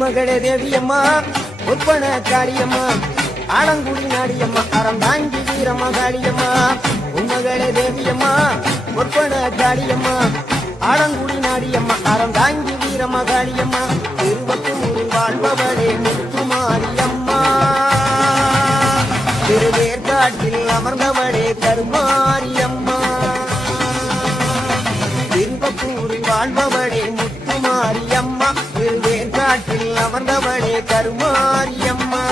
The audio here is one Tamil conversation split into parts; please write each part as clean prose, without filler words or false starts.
மகளே தேவியம்மா ஒப்பன காளியம்மா ஆலங்குடி நாடியம்மா அறம் தாங்கி வீரம்மா காளியம்மா உன்மகளே தேவியம்மா ஒப்பன காளியம்மா ஆலங்குடி நாடியம்மா அறம் தாங்கி வீரம்மா காளியம்மா திருவத்தூரில் வாழ்பவளே முத்துமாரியம்மா திருவேற்காட்டில் அமர்ந்தவளே கருமாரியம்மா திருவத்தூரில் வாழ்பவளே முத்துமாரியம்மா திருவேற்காட்டில் அமர்ந்தவளே கருமாரியம்மா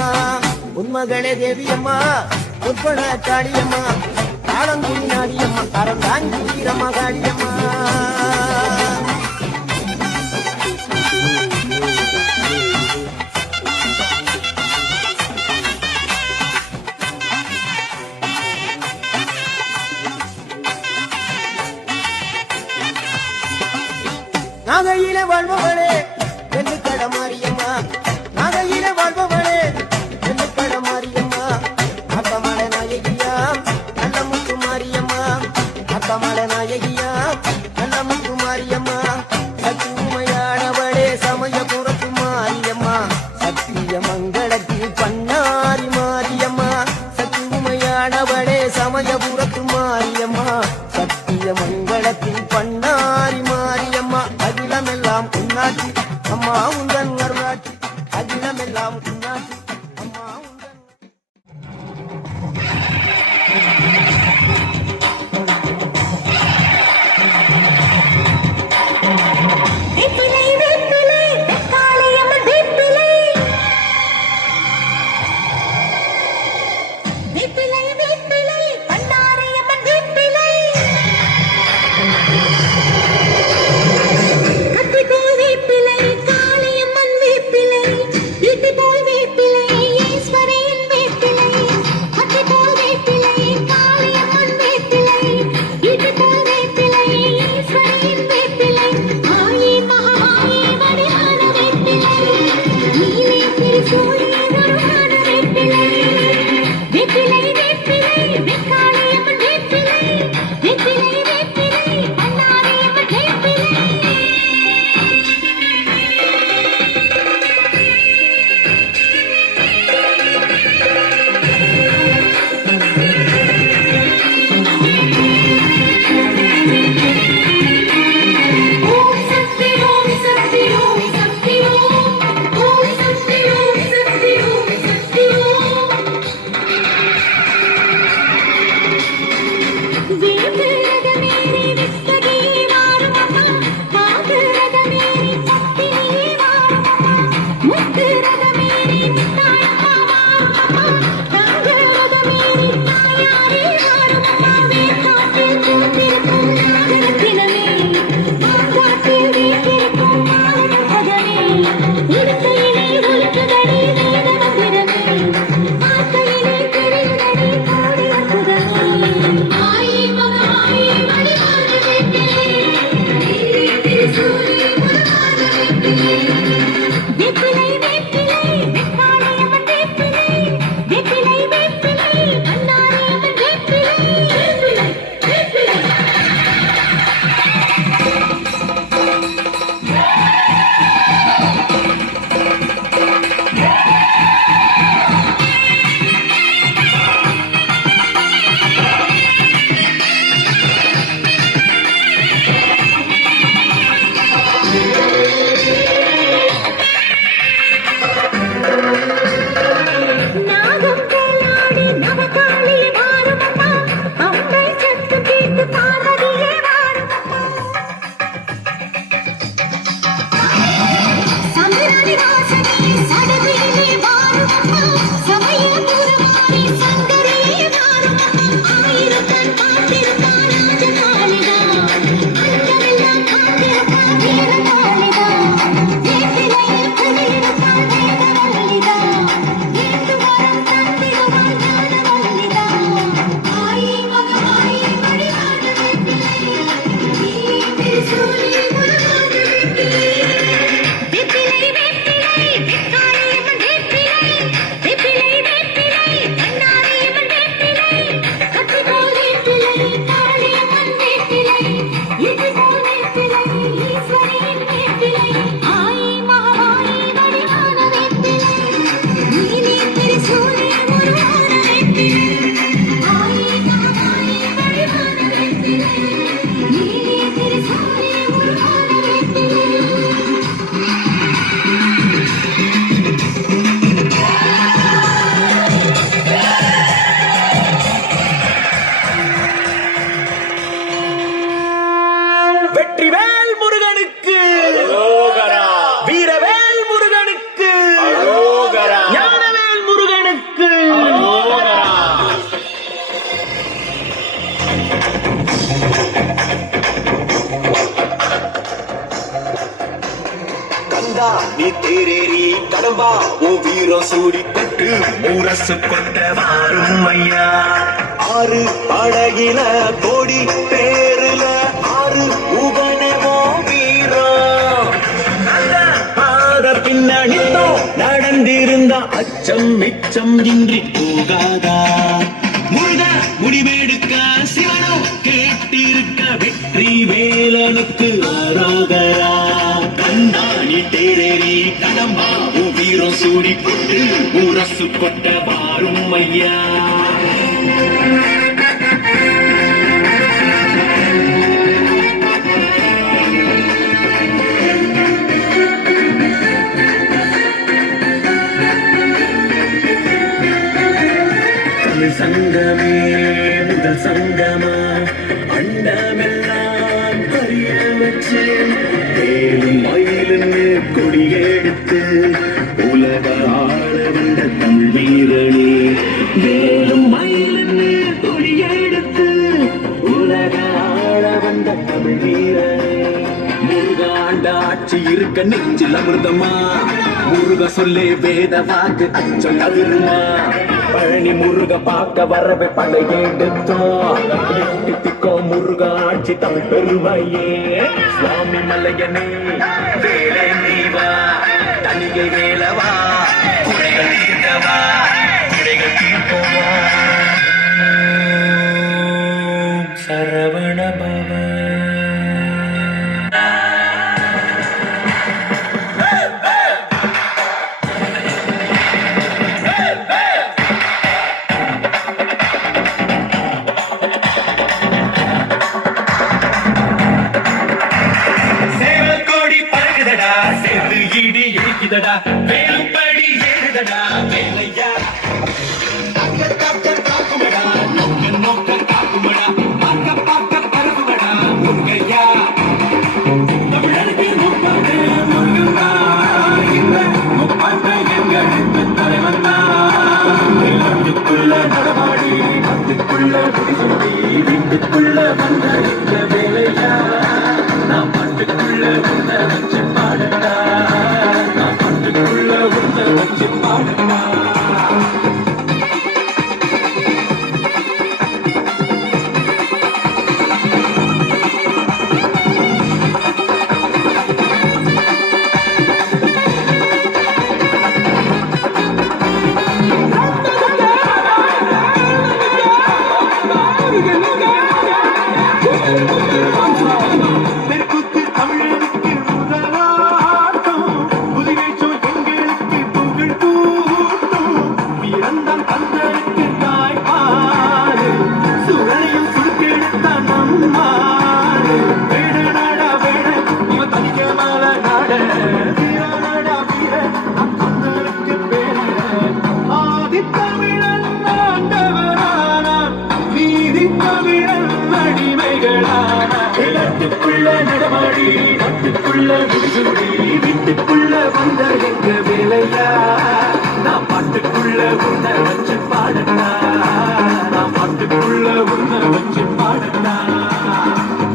உன்மகளே தேவியம்மா உட்பட காளியம்மா ஆலங்குடி நாடியம்மா அறம் தாங்கி வீரம்மா காளியம்மா நாகையிலே வாழ்பவளே வெள்ளுக்கட மாரியம்மா நாகையிலே வாழ்பவளே வெள்ளுக்கட மாரியம்மா அக்கமலை நாயகியா நல்ல முத்து மாரியம்மா அக்கமலை நாயகியா நல்ல முத்து மாரியம்மா சக்தி உமையானவளே சமயபுரத்து மாரியம்மா சத்திய மங்களத்தில் பண்ணாரி மாரியம்மா சக்தி உமையானவளே சமயபுரத்து மாரியம்மா சத்திய மங்களத்தில் பண்ணாரி மாரியம்மா அகிலமெல்லாம் உன்னாட்சி அம்மா உந்தன் அருளாட்சி அகிலமெல்லாம் உன்னாட்சி அம்மா உந்தன் கந்தா நீ தேரேறி கடம்பா ஓ வீரம் சூடி கொட்டு முரசு கொண்ட வாரும் ஐயா ஆறு படகில கோடி பேருல ஆறு உகனவோ வீரம் பின்னணித்தோ நடந்திருந்த அச்சம் மிச்சம் இன்றி போகாதா முருக முடிவெடுக்க சிவனோ கேட்டிருக்க வெற்றி வேலனுக்கு ஆராதரா கண்ணாணி தேரேறி கடம்பா வீரம் சூடி கொண்டு முரசு கொட்ட வாரும் ஐயா சங்கமே முதல் சங்கமா அண்டமெல்லாம் அறிய வச்சு மேலும் மயிலுன்னு கொடியெடுத்து உலக ஆள வந்த தமிழ் வீரனே மேலும் மயிலுன்னு கொடியெடுத்து உலக ஆள வந்த தமிழ் வீரனே முருகாண்ட ஆட்சி இருக்க நெஞ்சில் அமிர்தமா முருக சொல்லே வேத வாக்கு அச்சம் தவிருமா பழனி முருக பார்க்க வரவே படையெடுத்தோம் திக்கோ முருக ஆட்சி தமிழ் பெருமையே சுவாமி மலையனே வேலை நீவா தனிகை வேலவா குறைகள் தீர்த்தவா குறைகள் தீர்ப்பவா சரவண பவ வேலும்படி எழுதடா வேலையா காக்குமடா நோக்க நோக்க காக்குமடா பார்க்க பார்க்க பரவுமடா முருகையா தமிழருக்கு முப்பாடு முருகா இந்த முப்பாட்டை எங்களுக்கு தலைவந்தா நாட்டுக்குள்ள நடமாடி நாட்டுக்குள்ள குடிசொல்லி வீட்டுக்குள்ள வந்த இந்த வேலையா நான் பாட்டுக்குள்ள உன்ன வச்சு பாடட்டா வச்சு பாடட்டா நடமாடி நாட்டுக்குள்ள குடிசொல்லி வீட்டுக்குள்ள வந்த எங்க வேலையா நான் பாட்டுக்குள்ள உன்ன வச்சு பாடட்டா நான் பாட்டுக்குள்ள உன்ன வச்சு பாடட்டா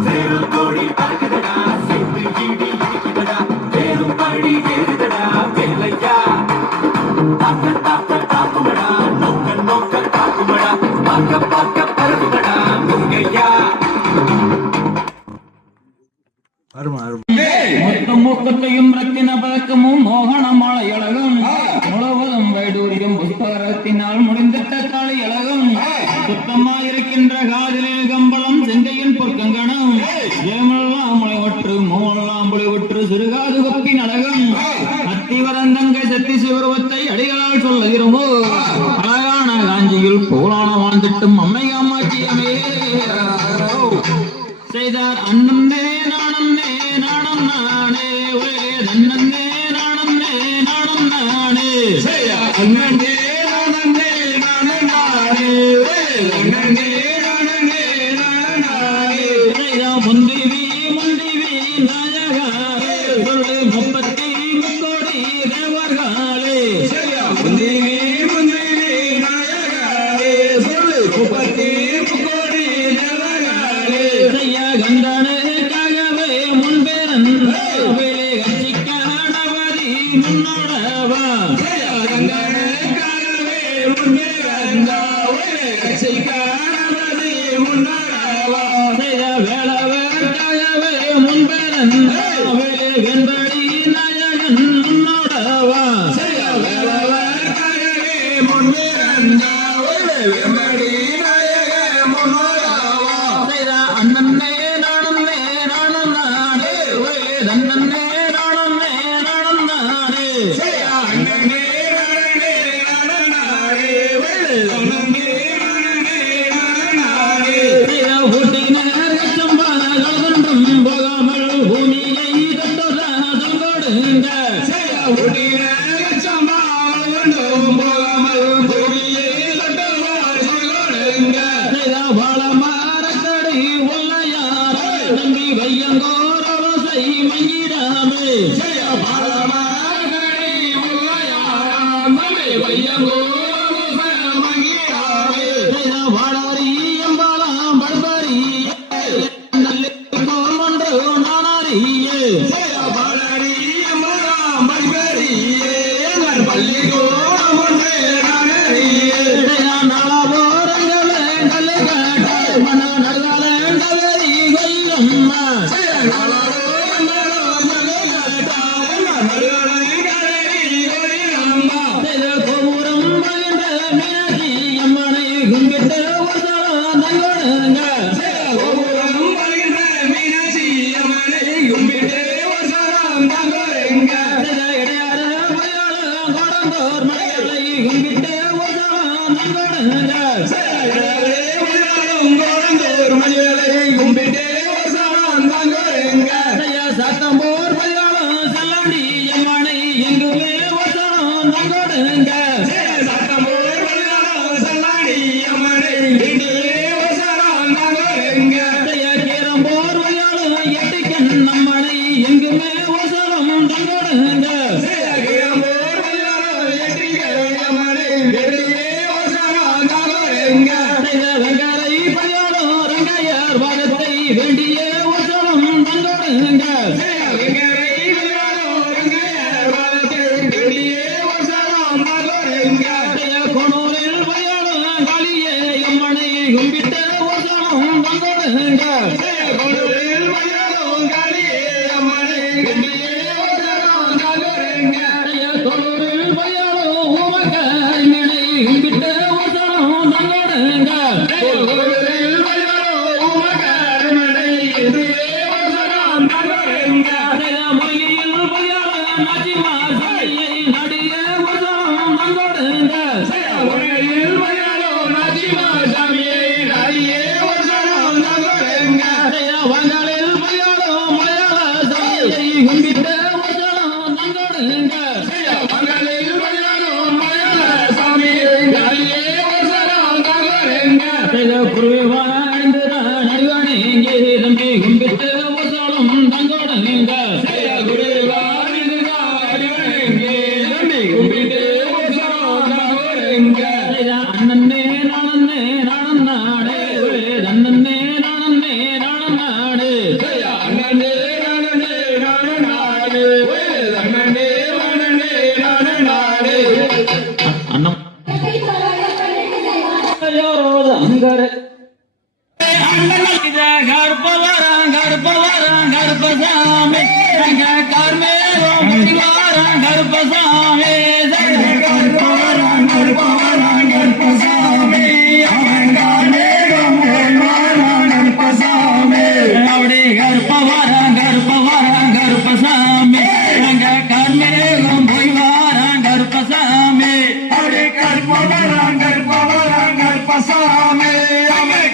சேவல் கோடி பார்க்குதடா சேர்த்து ஈடி இருக்குதடா வேலும் படி ஏறுதடா வேலையா தாக்க தாக்க தாக்குமடா நோக்க நோக்க தாக்குமடா பார்க்க பார்க்க பரவுமடா முருகையா மொத்தத்தையும் ரத்தின பழக்கமும் மோகன மாலை அழகும் முழுவதும் வைடூரியும் புஷ்பகரத்தினால் முடிந்திட்ட காளி அழகும் சுத்தமாயிருக்கின்ற காதலில் கம்பளம் செங்கையின் பொற்கங்கணம் ஏமெல்லாம் முளைவற்று மோமெல்லாம் புலிவற்று சிறுகாது கொப்பின் அழகும் அத்திவரந்தங்கை சக்தி சிவருவத்தை அடிகளால் சொல்லுகிறோமோ அழகான காஞ்சியில் கோலான வாழ்ந்திட்டும் அம்மை காமாட்சியமே செய்தார் அண்ணந்தே நானந்தே நானம் நானே ஒரே தன்னந்தே நானந்தே நானம் நானே அண்ணந்தே நானந்தே நானம் நானே ஒரே தன்னந்தே நானந்தே நானம் நானே செய்தா முந்திவி முந்திவி நாயகாரே சொல்லு முப்பத்தி முக்கோடி தேவர்களே முந்திவி முந்திவி நாயகாரே சொல்லு முப்பத்தி முக்கோடி தேவர்களே பாலமாரக்கடி உள்ளையார நம்பி வையங்கோரவசை மங்கிடாமே பாலமாரக்கடி உள்ளையார நம்பி வையங்கோரவசை மங்கிடாமே வாடாரி எம்பாலாம் படுபரி கோமண்டோ நானாரியே வாடாரி எம்பாலாம் படுபரியே பள்ளி கோமண்டே நானாரியே நாளாவோரங்களே நல்ல காட்ட மன நல்லாலே நகரி கொல்லம்மா கோபுரம் மகிழ்ந்த மீனாட்சி அம்மனை கும்பிட்டு தங்கோடுங்க கோபுரம் மகிழ்ந்த மீனாட்சி அம்மனை கும்பிட்டு தங்கோடுங்க இடையாறு மலையாளம் கோடந்தோர் மலைகளை கும்பிட்டு தங்கோடுங்க சத்தம்போர் மலையாளம் சல்லாண்டி அம்மனை எங்குமே வசனம் தங்கோடுங்க சத்தம்போர் மலையாளம் சல்லாண்டி அம்மனை எங்குமே வசனம் தங்கோடுங்க கீரம்போர் மலையாளம் எட்டிக்கண் அம்மனை எங்குமே வசனம் தங்கோடுங்க கீரம்போர் மலையாளம் எட்டிக்கண் அம்மனை எங்குமே வசனம் தங்கோடுங்க வெங்கரை மலையாளம் ரங்கையர் வாதத்தை வேண்டிய வசனம் தங்கோடுங்க கொனூரில் மலையாளம் காளியே அம்மனை கும்பிட்டு வசனம் தங்கோடுங்க கொனூரில் மலையாளம் காளியே அம்மனை கும்பிட்டு வசனம் தங்கோடுங்க கொனூரில் மலையாளம் ஊமக்கண்ணனை கும்பிட்டு வசனம் தங்கோடுங்க கொனூரில் மலையாளம் ஊமக்கண்ணனை கும்பிட்டு வசனம் தங்கோடுங்க மொழியில் மலையாளம் நாச்சிமா சாயை நடிய வசனம் தங்கோடுங்க மொழியில் மலையாளம் நாச்சிமா சாமியை நடிய வசனம் தங்கோடுங்க வங்காளில் மலையாளம் மலையாள சாமியை கும்பிட்டு வசனம் தங்கோடுங்க வங்காளில் மலையாளம் மலையாள சாமியை நடிய வசனம் தங்கோடுங்க குருவி வாழ்ந்து நடுவானே இங்கே நம்பி கும்பிட்டு வசனம் தங்கோடுங்க குருவி வாழ்ந்து நடுவானே நம்பி கும்பிட்டு வசனம் தங்கோடுங்க அண்ணனே நானே நானன் நாடே அண்ணனே நானே நானன் நாடே அண்ணனே நானே நானன் நாடே அண்ணனே நானே நானன் நாடே அண்ணம் அங்கர கருப்பசாமி கர்மேகம் கருப்பசாமி அப்படி கருப்பவாரம் கருப்பசாமி கர்மேகம் போய் வாரம் கருப்பசாமி அப்படி கருப்பவாரம் கருப்பசாமி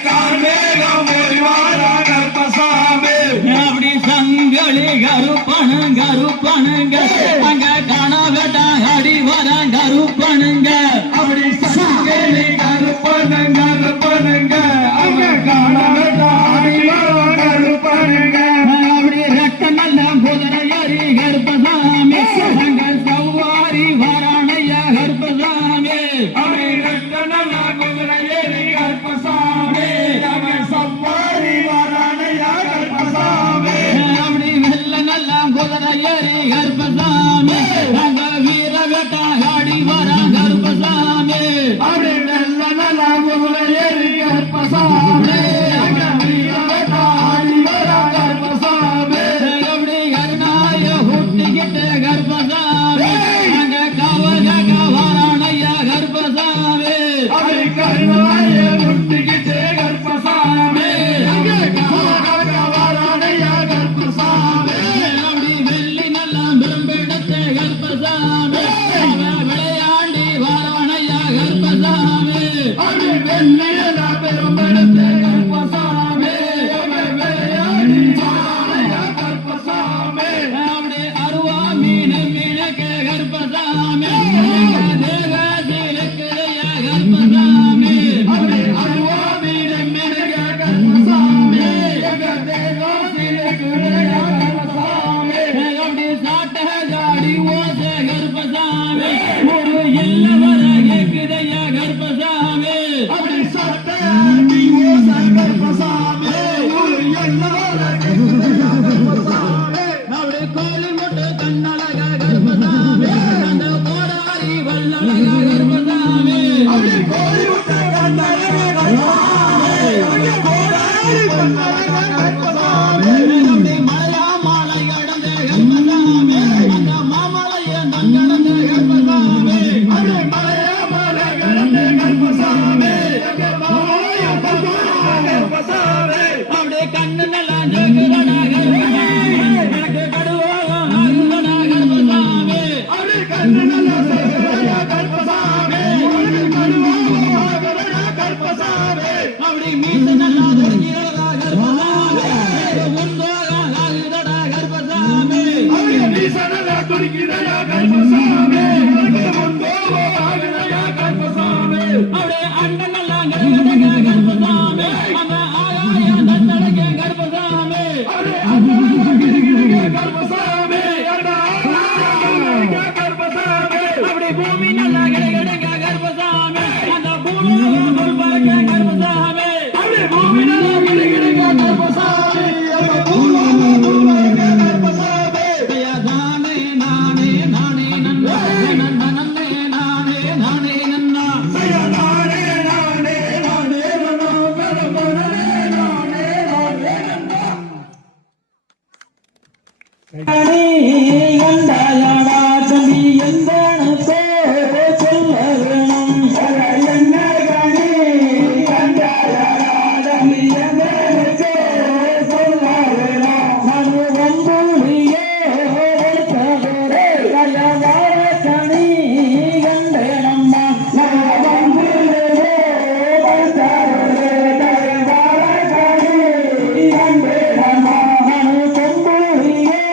கர்மேகம் போய் வாரம் கருப்பசாமி அப்படி சங்களி கருப்பனுங்க அங்க காணாவட்ட அடி வரம் கருப்பனுங்க அப்படி சங்களி கருப்பனுங்க அங்க காணாவட்ட அடி வரம் கருப்பனுங்க அப்படி ரெட்ட நல்ல குதிரை ஏறி கருப்பசாமி அங்க சவாரி வரானைய கருப்பசாமி அப்படி ரெட்ட நல்ல குதிரை ஏறி கருப்பசாமி அங்க சவாரி வரானைய கருப்பசாமி அப்படி வெள்ள நல்ல குதிரை ஏறி கருப்பசாமி அங்க வீர வேட்டாடி வர கருப்பசாமி அப்படி வெள்ள நல்ல குதிரை ஏறி கருப்பசாமி பூமி நல்லா கிடைக்க கர்ப்பசாமி அந்த பூலோகம் பறக்க கர்ப்பசாமி பூமி நல்லா கிடைக்க கர்ப்பசாமி அந்த பூலோகம் பறக்க கர்ப்பசாமி நானே நானே நானே நன்னா நன்னே நானே நானே நன்னா நானே நானே நானே நன்னா நானே நானே நன்னா கண்டாயடா தம்பி எந்தன சொல்ல வேணும் என்ன கணி கண்டாயடா தம்பி எந்தன சொல்ல வேணும் மனு வம்புலியே தவறே கயவார கணி கண்டேனம்மா வம்புலியே தவறே கயவார கணி கண்டேனம்மா மனு வம்புலியே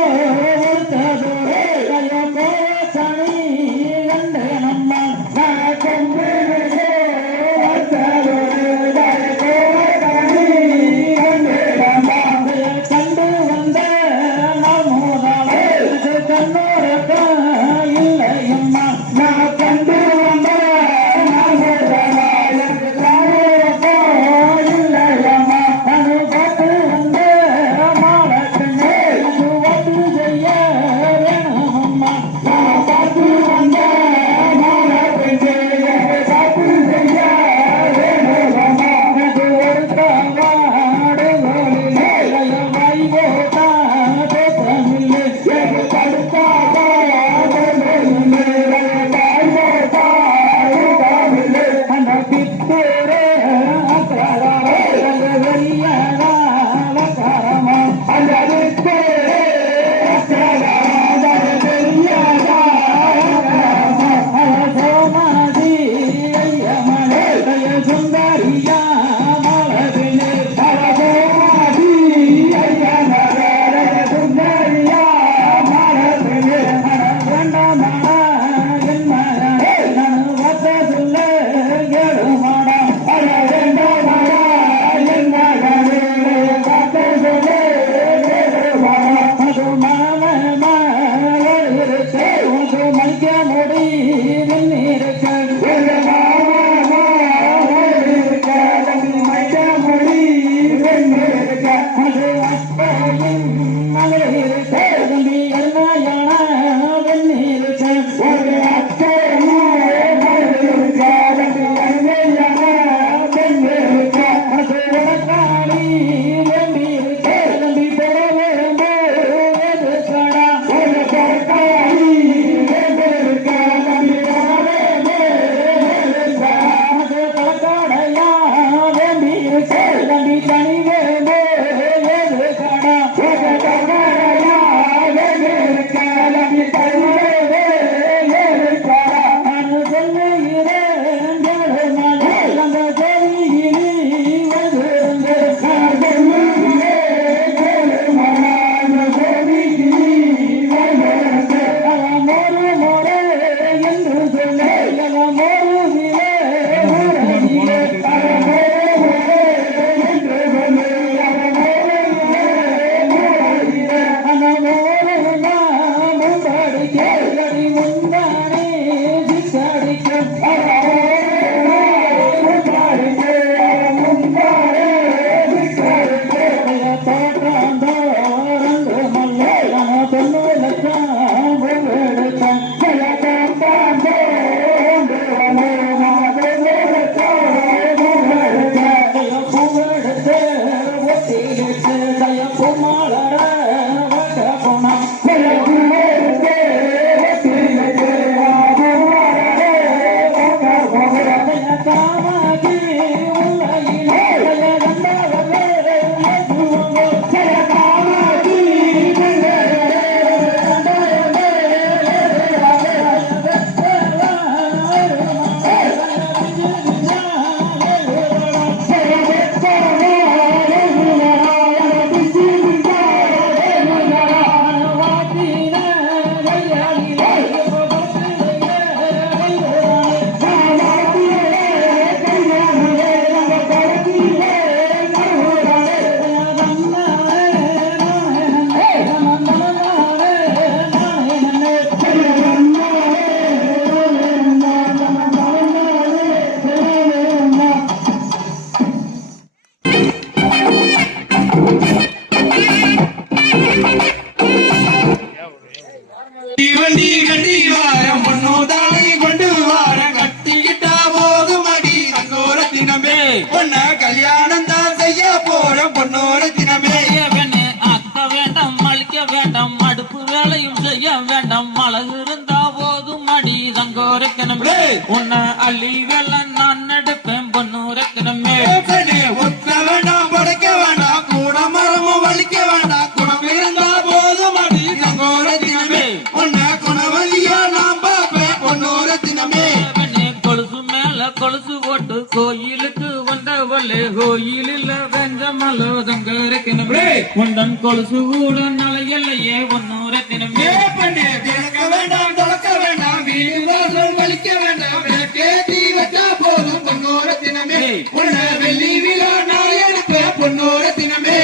மலோதங்க ரத்தினமே உந்தன் கொலுசு கூட நலையல்லையே ஒன்னூர தினமே பண்ணே திறக்க வேண்டாம் தொடக்க வேண்டாம் வீடு வாசல் வலிக்க வேண்டாம் விளக்கே தீ வச்சா போதும் பொன்னூர தினமே உன்ன வெள்ளி விழா நான் எடுப்ப பொன்னூர தினமே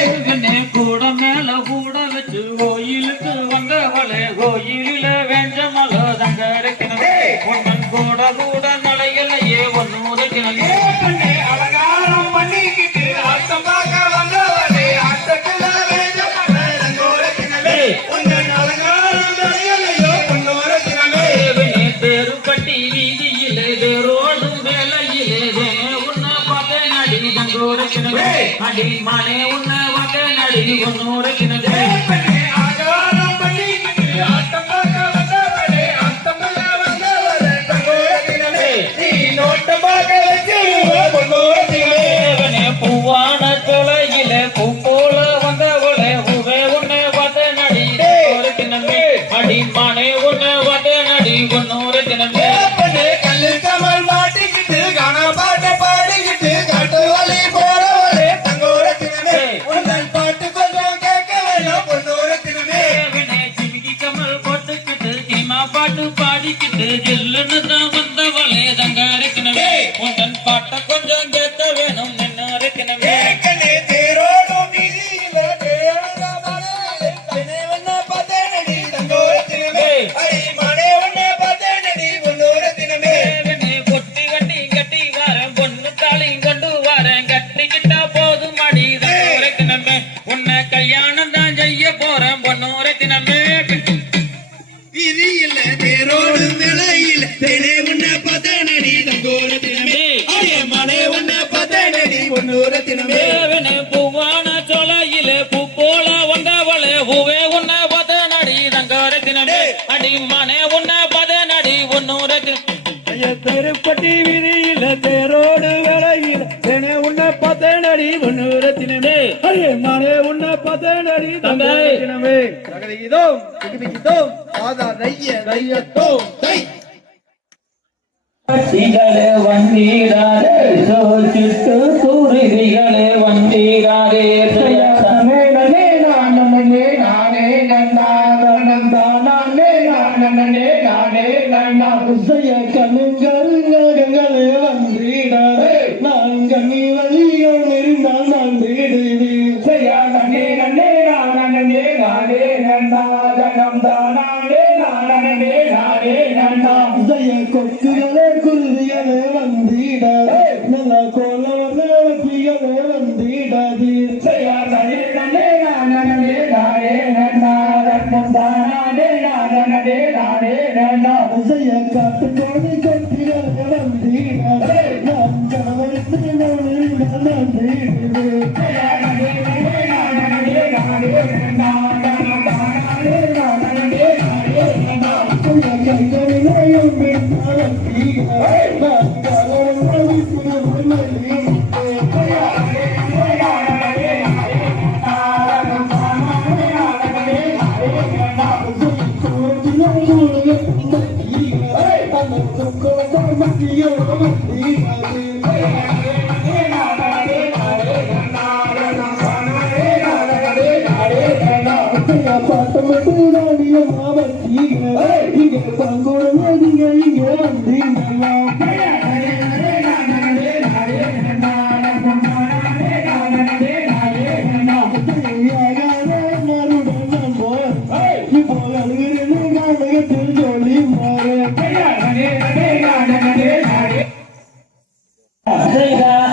கூட மேல கூட வச்சு கோயிலுக்கு வந்தவளே கோயிலில வேண்ட மலோதங்க ரத்தினமே உந்தன் கூட கூட நலையல்லையே ஒன்னூர தினமே பண்ணே அலங்காரம் பண்ணிக்கிட்டு ஆட்டம் பார்க்க வந்தவளே ஆட்டத்துல வேண்ட மலோதங்கோர தினமே உந்தன் அலங்காரம் நலையல்லையோ பொன்னூர தினமே தேருப்பட்டி வீதியிலே தேரோடும் வேலையிலே உன்ன பார்த்த நடி தங்கோர தினமே அடி மானே உன்ன பார்த்த நடி ஒன்னூர தினமே ஆகாரம் பண்ணிக்கிட்டு ஆட்டம் பார்க்க வந்தவளே ஆட்டத்துல வந்தவளே தங்கோர தினமே நீ நோட்டம் பார்க்க வச்சு பொன்னூர தினமே பூவான தொலையிலே பூ போல வந்தவளே பூவே உன்னை பார்த்த நடி தங்கோர தினமே அடி மானே உன்னை பார்த்த நடி ஒன்னூர தினமே கல்லு கமல் மாட்டிக்கிட்டு காண பாட்ட பாடிக்கிட்டு காட்டு வழி போறவளே தங்கோர தினமே உந்தன் பாட்டு கொஞ்சம் கேட்க வேணும் பொன்னூர தினமே சிமிக்கி கமல் போட்டுக்கிட்டு சினிமா பாட்டு பாடிக்கிட்டு ஜில்லுன்னு தான் வந்தவளே தங்கார தினமே உந்தன் பாட்ட கொஞ்சம் கேட்க வேணும் நின்னோர தினமே தேரோடும் நீதியில தேரோட மனதிலே தன்னை வண்ண பதனடி தங்கோர தினமே அடி மனே வண்ண பதனடி பொன்னூர தினமே பொட்டி வண்டி கட்டி வாரேன் பொண்ணு தாலியும் கொண்டு வாரேன் கட்டிக்கிட்டா போதும் அடி தங்கோர தினமே உன்னை கல்யாணம் தான் செய்ய போறேன் பொன்னூர தினமே விதியில தேரோடு விலையில தேனே உன்ன பதனடி தங்கோர தினமே அடியே மனே உன்ன பதனடி பொன்னூர தினமே பூவான சொலையில பூ போல வந்தவளே பூவே உன்ன பதனடி தங்கோர தினமே அடி மனே உன்ன பதனடி ஒன்னூர தினமே தெருப்பட்டி விதியில தேரோடு விலையில தேனே உன்ன பதனடி ஒன்னூர தினமே அடியே மனே உன்ன பதனடி தங்கோர தினமே தகதிகிதோம் திகிதிகிதோம் ஆதா ரைய ரையத்தோம் தை பட்டிகளே வந்தீராரே சோச்சிட்டு சூரிகளே வந்தீராரே சயமே நனே நானே நானே நந்தானம் தானே நானே நானே நன்னா உசய கண்கருங்களே வந்தீராரே நாங்கள் நீ வழியோடு இருந்தால் நான் வீடு சயா நனே நனே நானே நானே நந்தானம் தானே நானே நானே நன்னா உசய கொக்குகளே குருதிகளே வந்தீடாதே நல்ல கோலவர்களே வந்தீடாதே சயா நனே நனே நானே நானே நந்தானம் தானே நானே நானே நன்னா உசய காட்டுக்கோடி கொக்குகளே வந்தீடாதே நான் கணவருக்கு நான் வந்தீடே சயா நனே நனே நானே நானே நந்தானம் தானே நானே நானே நன்னா உசய கைகளிலேயும்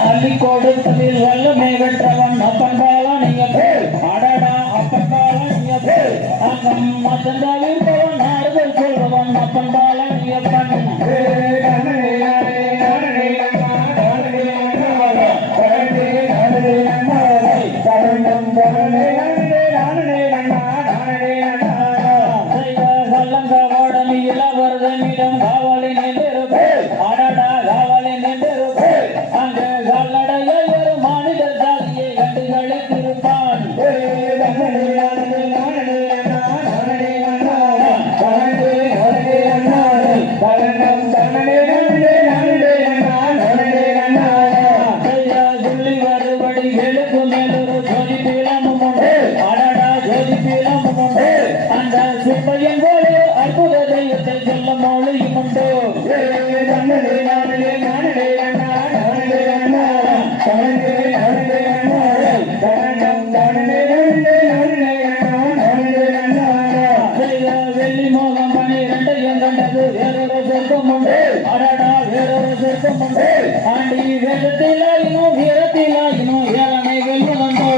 அள்ளிக்கோடுத்தலில் வல்லமை வென்றவன் அப்பந்தாளனியதே அடடா அப்பந்தாளனியதே அங்கம் மத்தந்தாளிருப்பவன் ஆறுதல் சொல்றவன் அப்பந்தாளனியப்பன் இளவரசனிடம் காவலி நின்றிருப்பே அடடா காவலி நின்றிருப்பே அங்கு கால்நடையில் ஒரு மாநில சாதியை கண்டு கழித்திருப்பான் சொல்லி வருபடி வெளுக்கு மேலும் சிந்தையன் போல அற்புத தெய்வத்தை சொல்ல மொழியும் உண்டோ வெள்ளி மோகம் 12 கண்டது வேறொரு சொர்க்கம் உண்டு அடடா வேறொரு சொர்க்கம் உண்டு ஆண்டி வேதத்திலாயினும் வீரத்திலாயினும் ஏழனை வெல்லுவந்தோ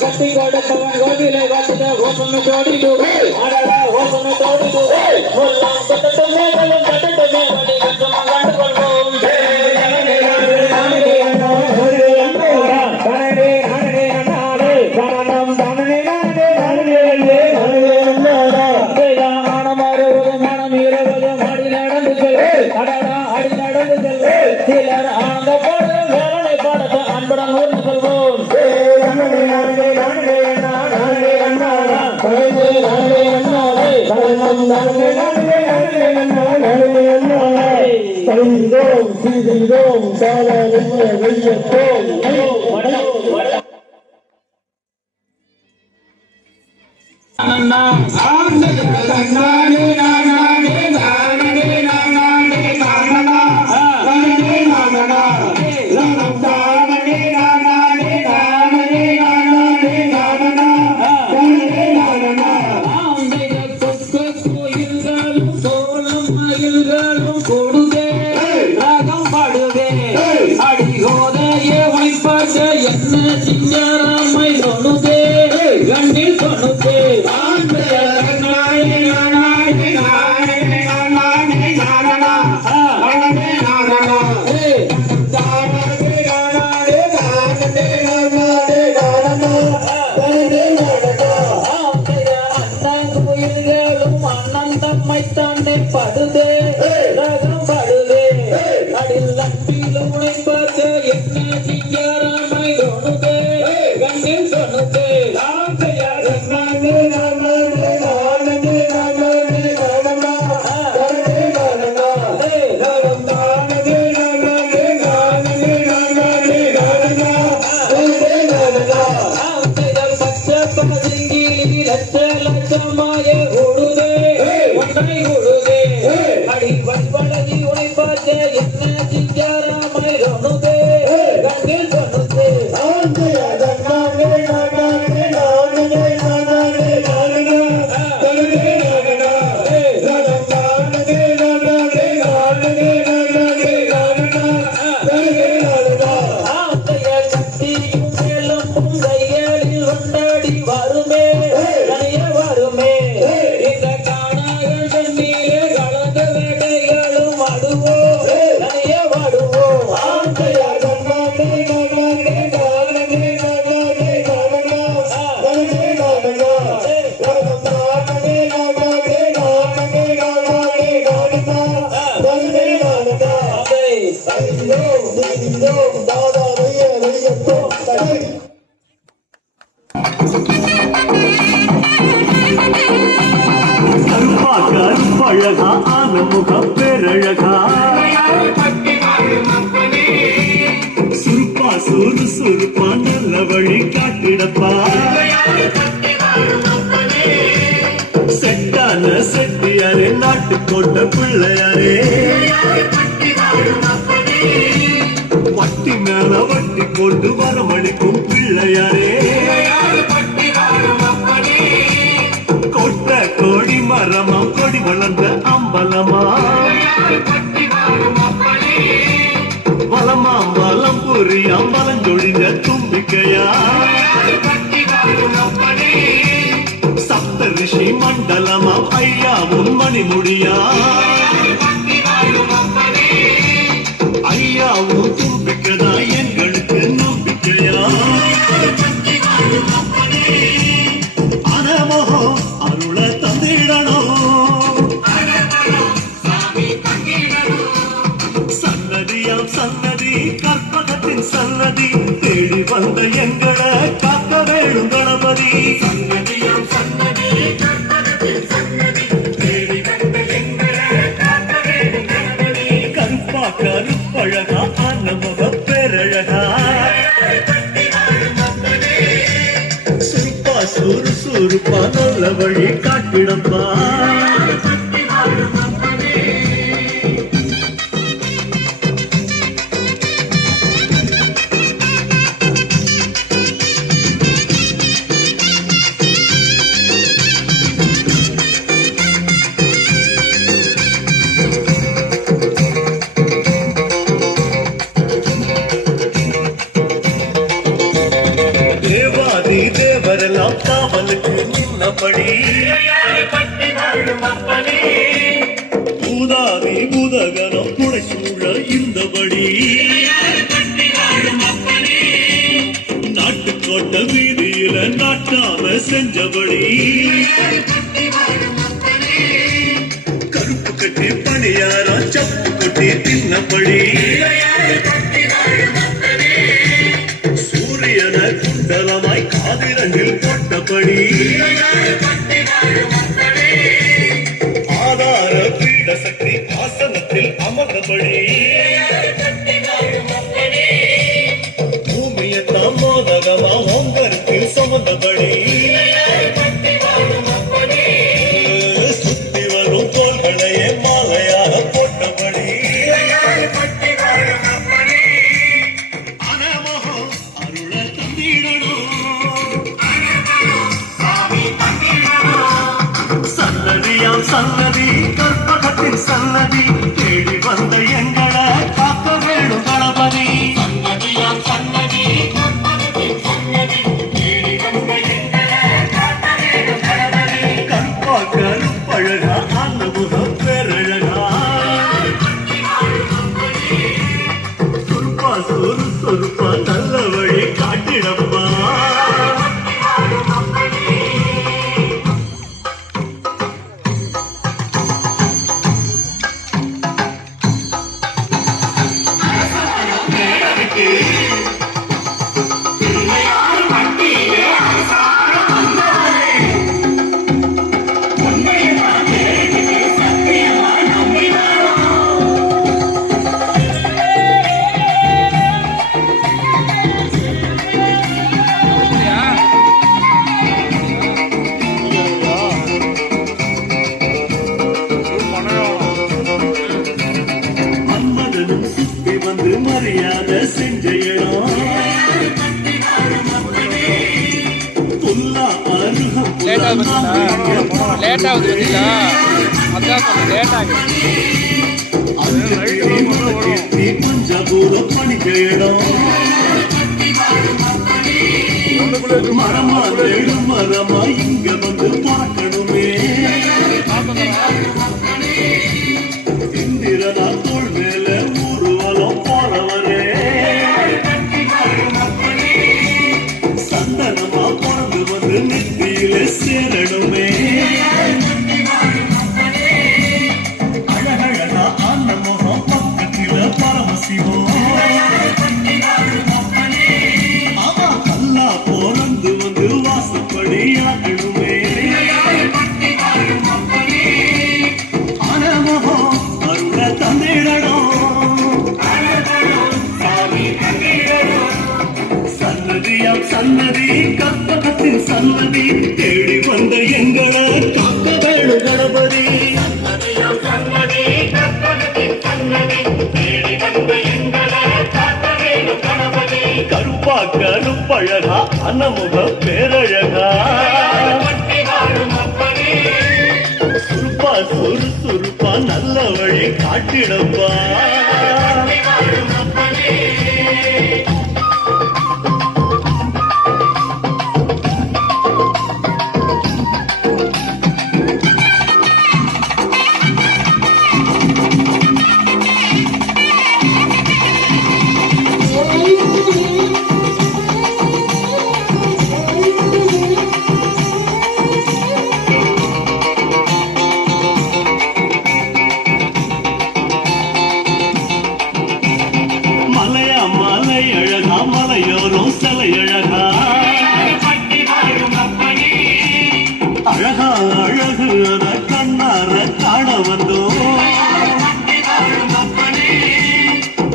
கட்டி கொடுத்தவன் கோவிலை வாசித ஓசனை தோடிடு அடடா ஓசனை தோடிடு முல்லாம் கட்டட்டு மேலும் கட்டட்டு மேலடி கட்டமா கண்டு கொள்வோம் சிலர் ஆனந்த பாடல் வேலனை பாடத்தை அன்புடன் ஊர்ந்து கொள்வோம் என்ன சிங்கராமை தொழுதே கண்ணில் தொழுதே அண்ணன் தம்மை தாண்டே படுதே ரகம் படுதே அடில் நம்பில் உழைப்பது என்ன சிங்கராமை தொழுதே கண்ணில் தொழுதே லட்சமாய உடுதே ஒன்றை உடுதே அடி வல்வழகி உழைப்பாச்சே என்ன சிங்காராமை தொழுதே கண்ணில் தொழுதே கத்தியும் மேலும் கைகளில் கொண்டாடி வருமே வருமே இந்த காணாகள் தண்ணீரே கலந்த வேட்டைகளும் அடுவோம் நனைய வாடுவோம் அழகா ஆனமுகம் பேரழகா சுருப்பா சுறு சுருப்பா நல்ல வழி காட்டிடப்பா செட்டான செட்டியாரே நாட்டுக்கோட்ட பிள்ளையாரே பட்டி மேல வட்டி போட்டு வரமளிக்கும் பிள்ளையாரே கொட்ட கோடி மரமா கொடி வளர்ந்த அம்பலமா வளமாம் வளம் புரியாம் வளஞ்சொழிஞ்ச தும்பிக்கையா சப்த ரிஷி மண்டலமாம் ஐயாவும் மணிமுடியா ஐயாவும் தும்பிக்கதா எங்களுக்கு நம்பிக்கையா அனமோகோ அருள தந்திடணும் சன்னதியாம் சன்னதி கற்பகத்தின் சன்னதி தேடி வந்த எங்களை காக்க வேணும் கணபதி சன்னதியாம் சன்னதி கற்பகத்தின் சன்னதி தேடி வந்த எங்களை காக்க வேணும் கணபதி வழி காட்டிடப்பா. தேவாதி தேவரெல்லாம் காவலுக்கு நின்னபடி பூதாதி பூதகரம் புடை சூழ இருந்தபடி நாட்டுக்கோட்டை வீதியில நாட்டாம செஞ்சபடி கருப்பு கட்டி பணியாரம் சப்பு கொட்டி தின்னபடி சூரியன குண்டலமாய் காதிரண்டில் போட்டபடி ஆதார பீட சக்தி ஆசனத்தில் அமர்ந்தபடி பூமியத்தான் மோதகமா ஓங்கருத்தில் சுமந்தபடி சுத்தி வரும் தோள்களையே மாலையாக போட்டபடி சன்னதியாம் சன்னதி கற்பகத்தின் சன்னதி தேடி வந்த எங்களை காக்க வேணும் கணபதி. சன்னதியாம் சன்னதி கற்பகத்தின் சன்னதி தேடி வந்த எங்களை காக்க வேணும் கணபதி. கற்பாக்கரும் பழகா அந்த முகம் பேரழகா சொருப்பா சொருப்பா நல்ல வழி காட்டிடப்பா. சுத்தி வந்து மரியாதை செஞ்ச இடம் புல்லா அருகம் பஞ்சபூரம் பணிக்க இடம் மரமா மரமா இங்க வந்து பார்க்கணுமே. இந்திரனா தோல் மேல ஊர்வலம் போறவரே சந்தனமா பிறந்து வந்து நெத்தியில சேரணுமே. அழகழகா ஆன முகம் பக்கத்தில பரமசிவம் ஆமா கல்லா பிறந்து வந்து வாசப்படி ஆகணுமே. சன்னதி கற்பகத்தின் சன்னதி தேடி வந்த எங்களை காக்க வேணும் கணபதி. கருப்பா கருப்பழகா அன்னமுக பேரழகா சுருப்பா சுறுசுறுப்பா நல்ல வழி காட்டிடப்பா. மலையோரும் சிலை அழகா அழகா அழகு அத கண்ணார காண வந்தோம்.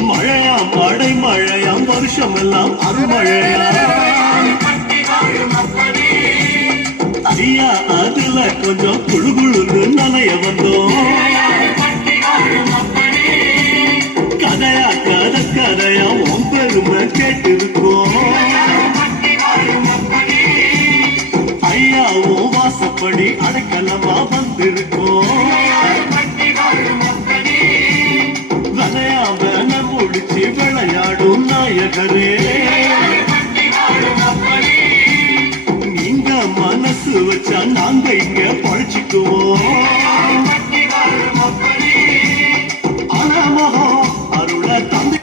மழையாம் மழை மழையாம் வருஷம் எல்லாம் அருமழையா ஐயா அது கொஞ்சம் குழு குழுன்னு நனைய வந்தோம். கதையா கதையா உன் பெருமை கேட்டிருக்கோம். ஐயாவும் வாசப்படி அடைக்கலமா வந்திருக்கோம். விளையாம முடிச்சு விளையாடும் நாயகரே, நீங்க மனசு வச்சா நாங்க இங்க பழிச்சுக்குவோம். அனமகோ அருள தந்தை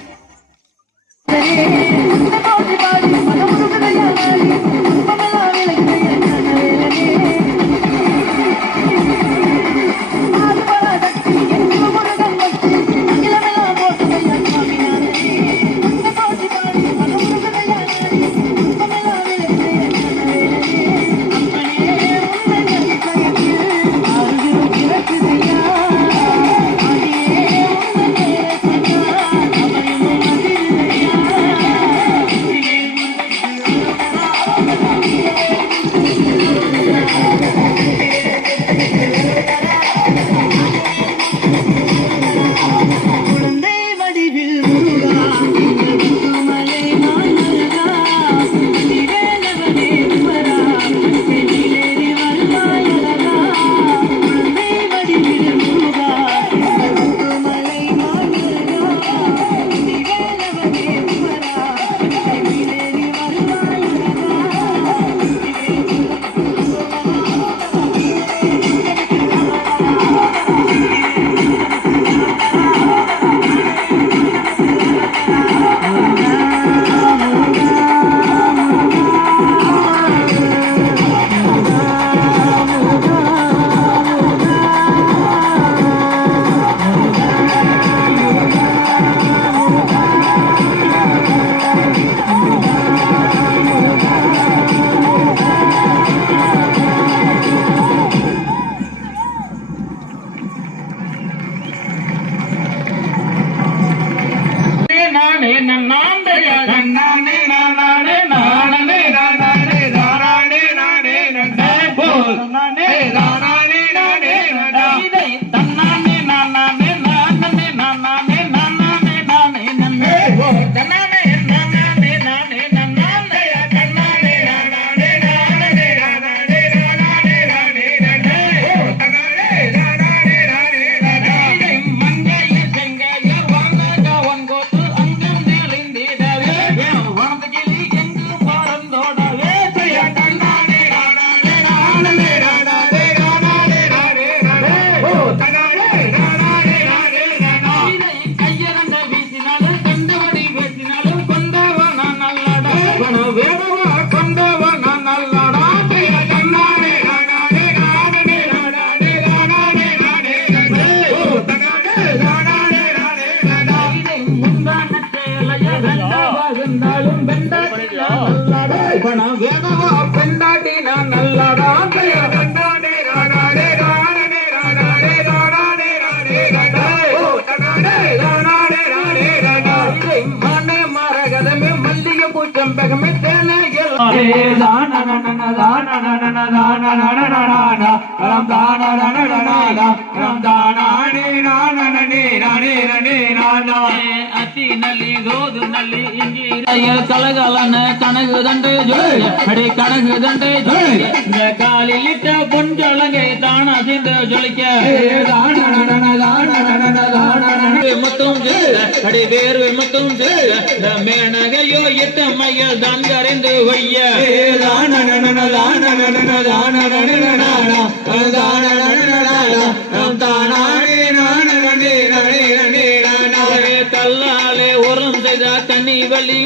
கலகலன கனகு தண்டு அடி கனகு தண்டு காலிலிட்ட பொன்கலங்கை தானா சேர்ந்து ஜொலிக்க மொத்தம் அடி வேர்வை மொத்தம் மேனகையோ எட்ட மையல் தான் கரைந்து வைய கல்லாலே உரம் செய்த கண்ணி வள்ளி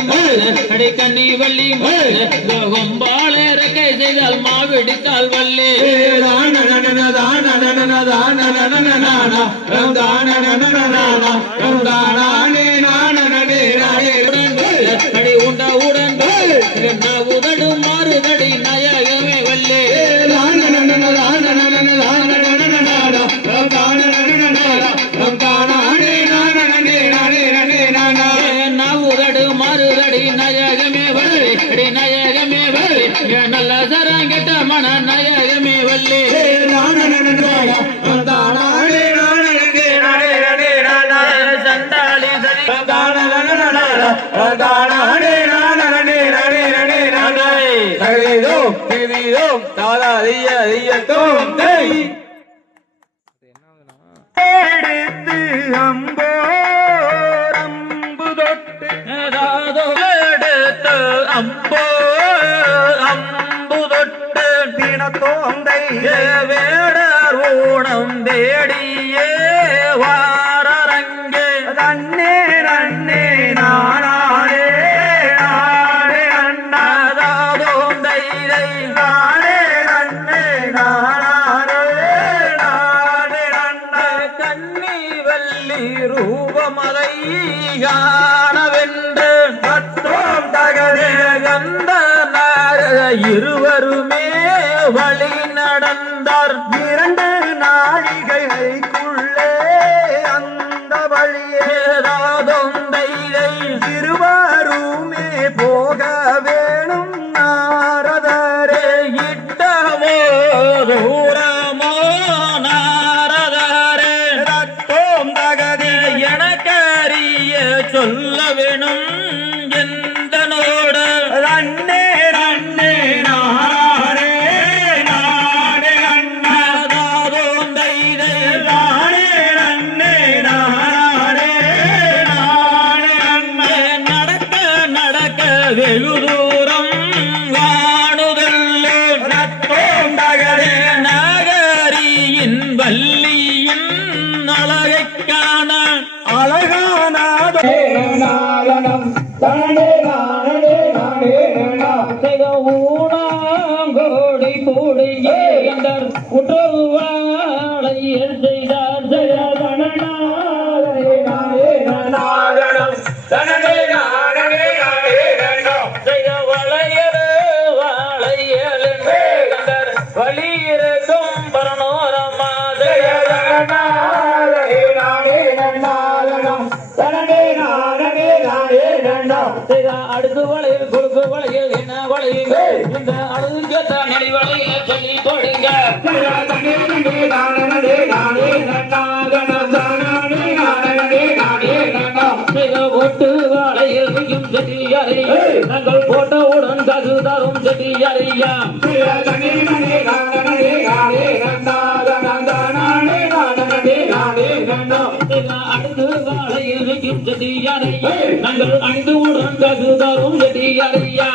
அடி கண்ணி வள்ளி கொம்பாலே ரெக்கை செய்தால் மாவிடித்தால் வள்ளி அடி உண்ட உடந்து உதடு மாறுதடி நயகமே வல்லே உதடு மாறுதடி நயகமே வல்லி நயகமே வல்லி நல்ல சரங்கட்ட மன நயகமே வல்லி தானே நானே நானே நானே நானே தகதிதோம் திகதிதோம் தாதா தைய தையத்தோம் தை எடுத்து அம்போ அம்பு தொட்டு எடுத்து அம்போ அம்பு தொட்டு தினத்தோந்தை வேடர் ஊனம் தேடியே வாரரங்கே தன்னே நன்னே நானே நானே அண்ணாதோந்தை நானே நன்னே நானே நானே அண்ணா கண்ணி வள்ளி ரூபமதை காணவென்று பத்தோம் தகதே கந்த இருவருமே வழி நடந்தார் 2 நாழிகைக்குள்ளே அந்த வழியேதாதொந்தை இருவருமே போக வேணும் நாரதரே இட்டவோ தூரமோ நாரதரே ரத்தோம் தகதி எனக்கறிய சொல்ல வேணும் எந்தனோடு ரன்னே ரன்னே நானே நானே அண்ணாதோந்தை நானே ரன்னே நானே நானே அண்ணா நடக்க நடக்க வெகு தூரம் வாணுதல்லே ரத்தோம் தகதே நகரியின் வள்ளியின் அழகைக் காண அழகானதோ நாளனம் தானே நானே நானே ஊனாங்கோடி கூடியே எந்தர் குற்றவாளை செய்தார் ஜெயதனநாதே நானே நாகனம் தனனே நானே நானே செய்த வளையல் வாழையல் எந்தர் வழியிருக்கும் பரனோரமா ஜெயதனநாதே நானே நாகனம் தனனே நானே நானே செய்த அடுத்து வளையல் குறுக்கு வளையல் என்ன வளையுங்க இந்த அழுகத்தான் நடி வளைய சொல்லி போடுங்க ஒட்டு வளையல் செட்டியாரை நாங்கள் போட்டவுடன் கது தரும் செட்டியாரையா அடுத்து வளையல் செட்டியாரை நாங்கள் அணிந்துவுடன் கது தரும் செட்டியாரையா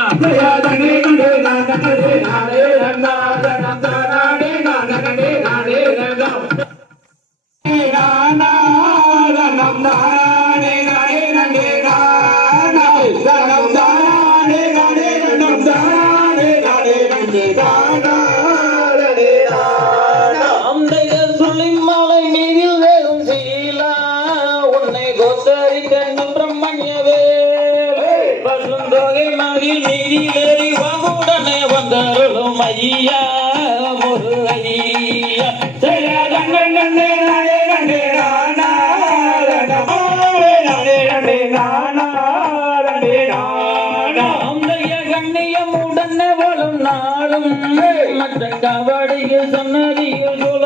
சொல்லிமலை மீதில் வேறும் சீலா உன்னை கோத்தரிக்க பிரம்மண்யவே பசுந்தொகை மகிழ் நீதிலேறி வாங்குடனே வந்தருளும் ஐயா முருகையா கண்ணியமுடனே வரும் நாளும் மற்ற கவடியில் சொன்னதியில் சொல்ல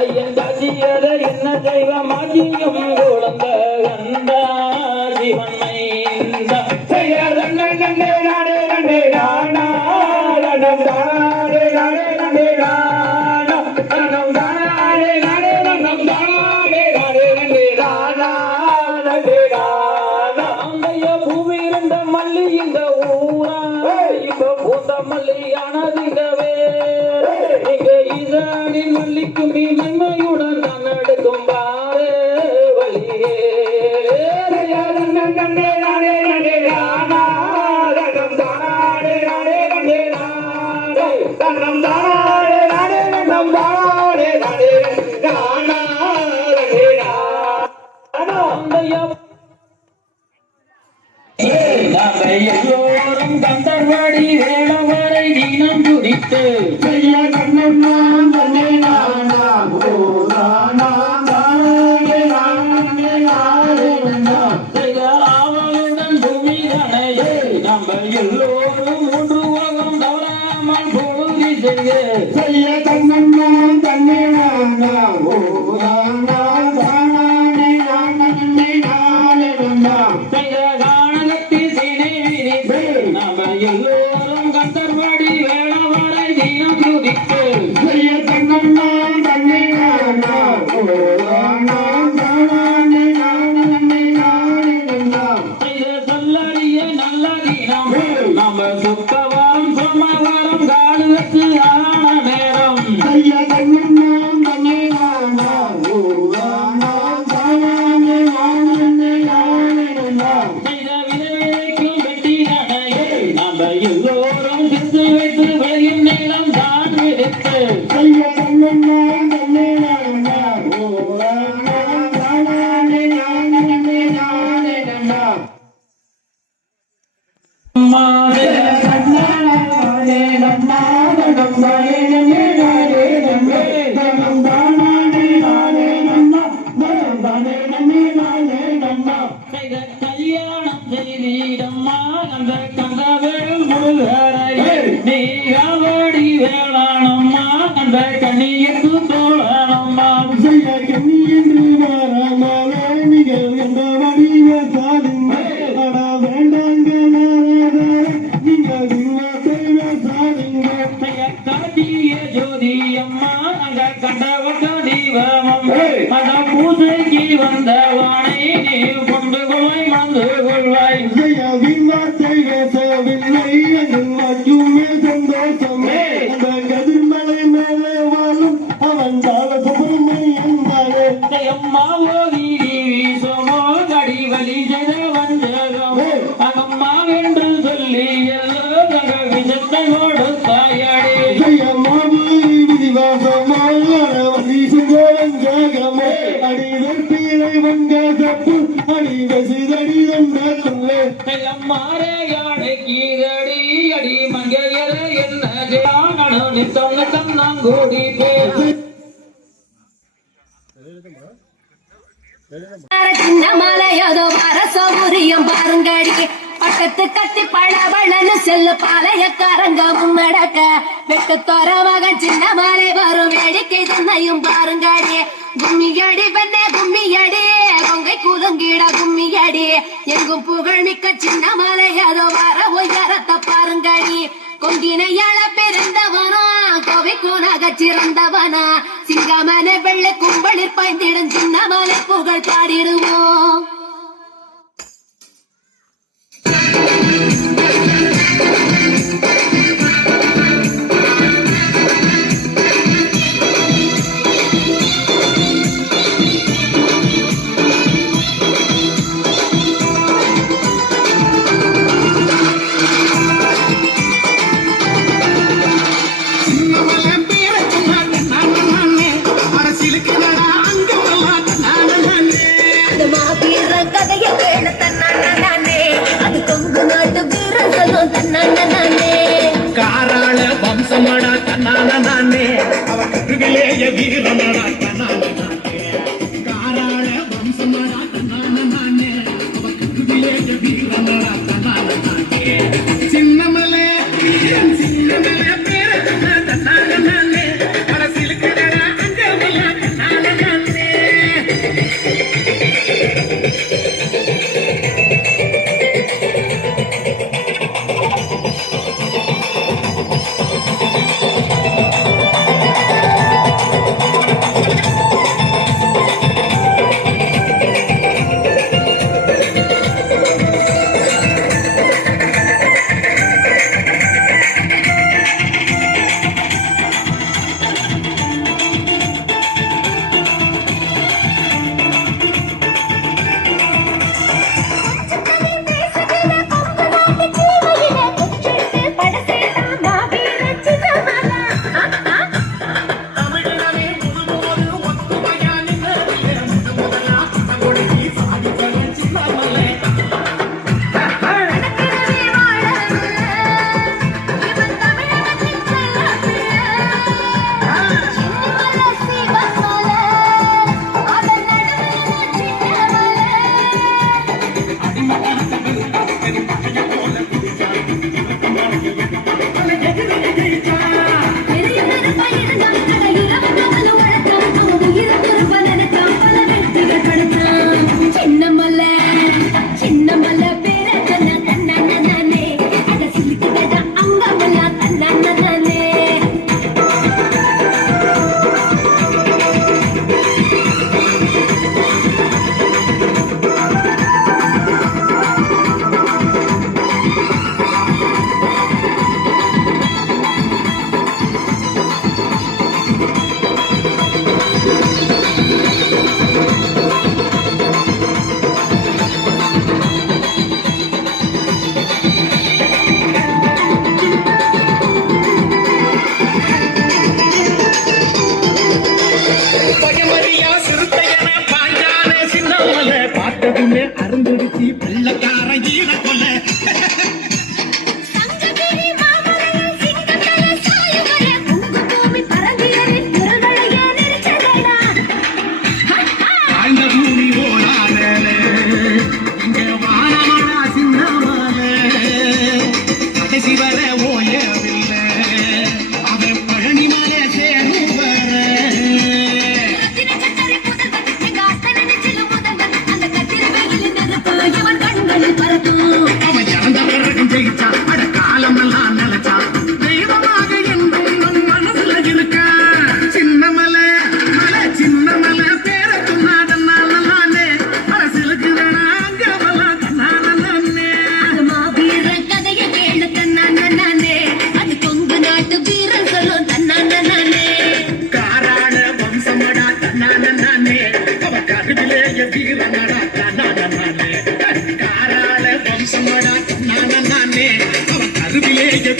ஐயன் காட்சியத என்ன செய்வ மாற்றியும் குழந்த கண்டா சிவன் மைந்தா பூவிருந்த மல்லி இந்த ஊரா இப்ப பூந்த மல்லியானது இந்த வேறு இங்க ஈசானின் மல்லிக்கு மீ மென்மையுடன் நான் எடுக்கும் பாரு வழியே எல்லோரும் கந்தர்வாடி வேளவரை தினம் துடித்து என்று தோழனம்மா செய்ய கண்ணி என்று வாராமலே நீங்கள் என்ற வடிவ சாதிங்க அடா வேண்டாங்க நீங்கள் விண்ணத்தை சாதிங்க காட்டிய ஜோதி அம்மா அங்க கண்டவங்க தீபமம் அட பூஜைக்கு வந்தவானை நீ கொண்டு கொள்வாய் மந்து கொள்வாய் செய்ய விண்ணத்தை பேசவில்லை என்று மட்டுமே சந்தோஷமே அந்த கதிர்மலை மேலே வாழும் அவன் தாழ சுப்பிரமணியன் தானே அம்மா ஓதி வீசமோ கடி வலி செய்த வஞ்சகம் அகம்மா என்று சொல்லி எல்லோ தங்க விஷத்தை கொடுத்தாயடி ஜெயமாவு விதிவாசமாக வழி சுந்தரன் ஜாகமே அடி வெற்றியை வந்த தப்பு அடி வசிதடி தந்தாக்குள்ளே அம்மாரே யானை கீழடி அடி மங்கையர என்ன ஜானு நித்தொன்னு தன்னாங்கூடி பேசு சின்ன மலையதோ வர சௌரியம் பாருங்கடி பக்கத்து கத்தி பழவழன்னு செல்லு பாளையக்காரங்க முன்னடக்க வெட்டு தோற மகன் சின்ன மலை வரும் வேடிக்கை தன்னையும் பாருங்கடி கும்மியடி பெண்ண கும்மியடி கொங்கை குலுங்கிட கும்மியடி எங்கும் புகழ்மிக்க சின்ன மலையதோ வர உயரத்தை பாருங்கடி கொங்கினையாள பிறந்தவனா கோவை கூனாக சிறந்தவனா சிங்கமன வெள்ளை கும்பலில் பாய்ந்திடும் சின்னமலை புகழ் பாடிடுவோம் அது மாவீர கதைய கேள தன்னானே அது கொங்கு நாட்டு வீரர்களும் தன்னானே காராள வம்சமடா தன்னான நானே அவ கருவிலேய வீரமடா தன்னான நானே காராள வம்சமடா தன்னான நானே அவ கருவிலேய வீரமடா தன்னான நானே சின்னமலே பேர தன்னான நானே அரசிலுக்குடா அங்கமல தன்னான நானே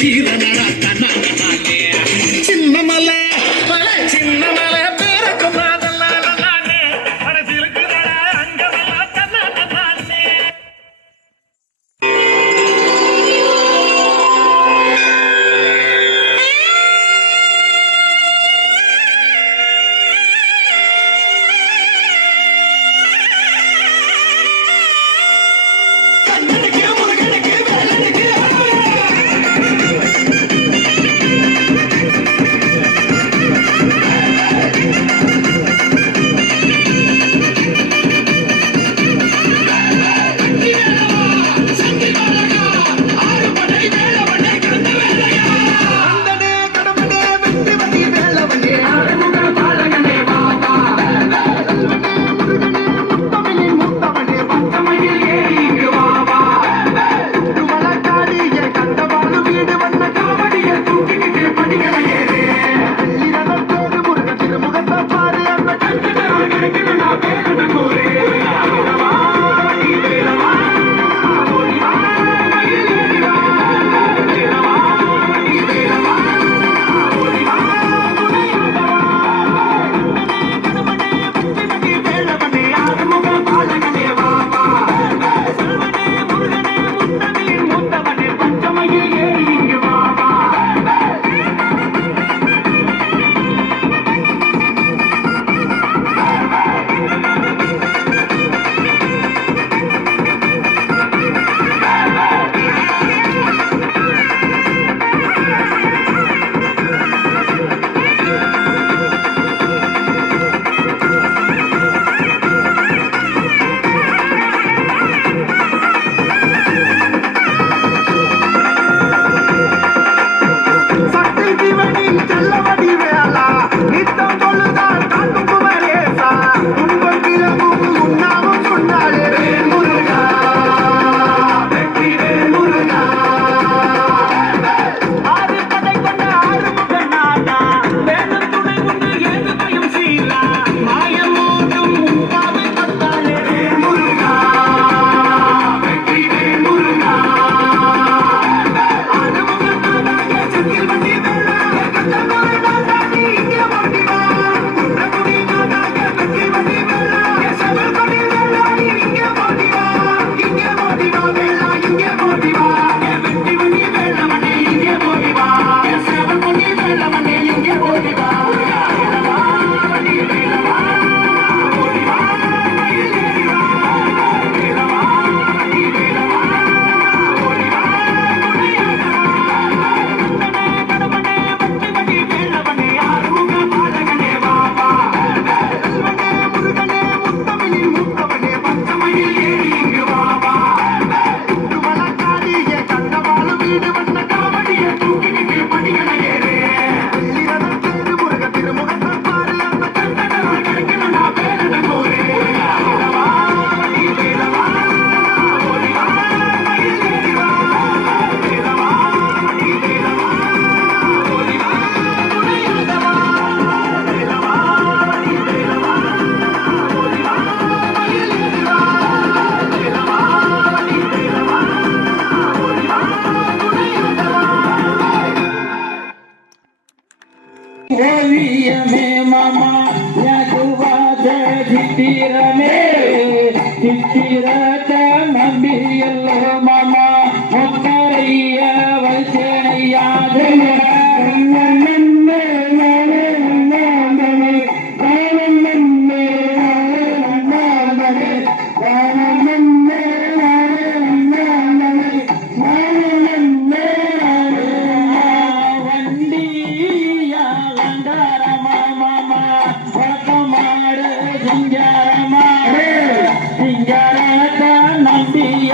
வீரனடா தன்னாலே சின்னமலை சின்னமலை பேரக்கும் நாதல்லாலே மனசிருக்குறடா அங்கமெல்லாம் தன்னாலே ஓவியமே மாமா யதுவாத சித்திரமே சித்திரத்த நம்பி எல்லோ மாமா ஒத்தரைய வைசனையாக நம்பி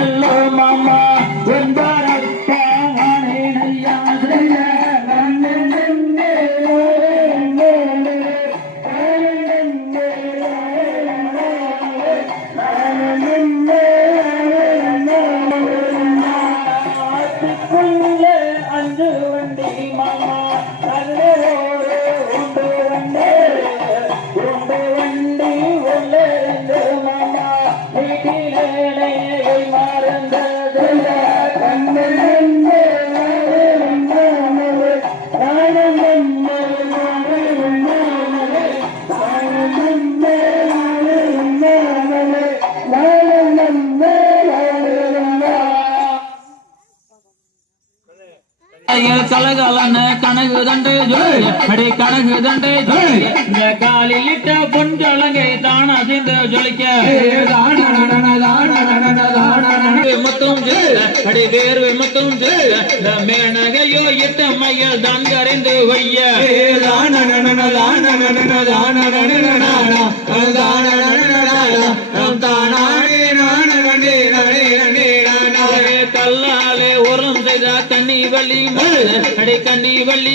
கலகலன கனகு தண்டு ஜொலிக்க அடி கனகு தண்டு ஜொலிக்க இந்த காலில் இட்ட பொன்கலங்கை தான சிந்து ஜொலிக்க முத்தும் அடி தேர்வு முத்தும் இந்த மேனகையோ இட்ட மையல் தான் கரைந்து வைய கல்லாலே உரம் செய்த கண்ணி வள்ளி அடி கண்ணி வள்ளி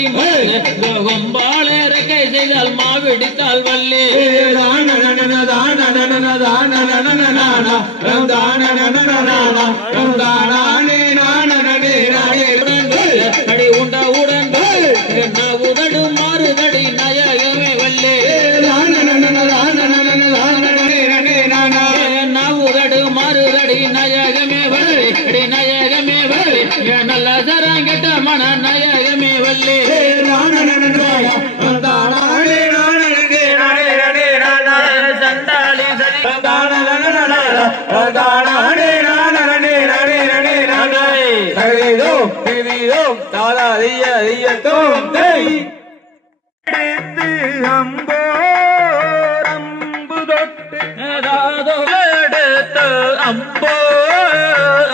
கொம்பால ரெக்கை செய்தால் மாவிடித்தால் வள்ளி அடி உண்ட உடண்டு உதடு மாறுதடி நயகமே வள்ளி உதடு மாறுதடி நயகமே வள்ளி அடி நயகமே வள்ளி நல்ல சரங்கட்ட மன நயகமே வள்ளி சண்டாளி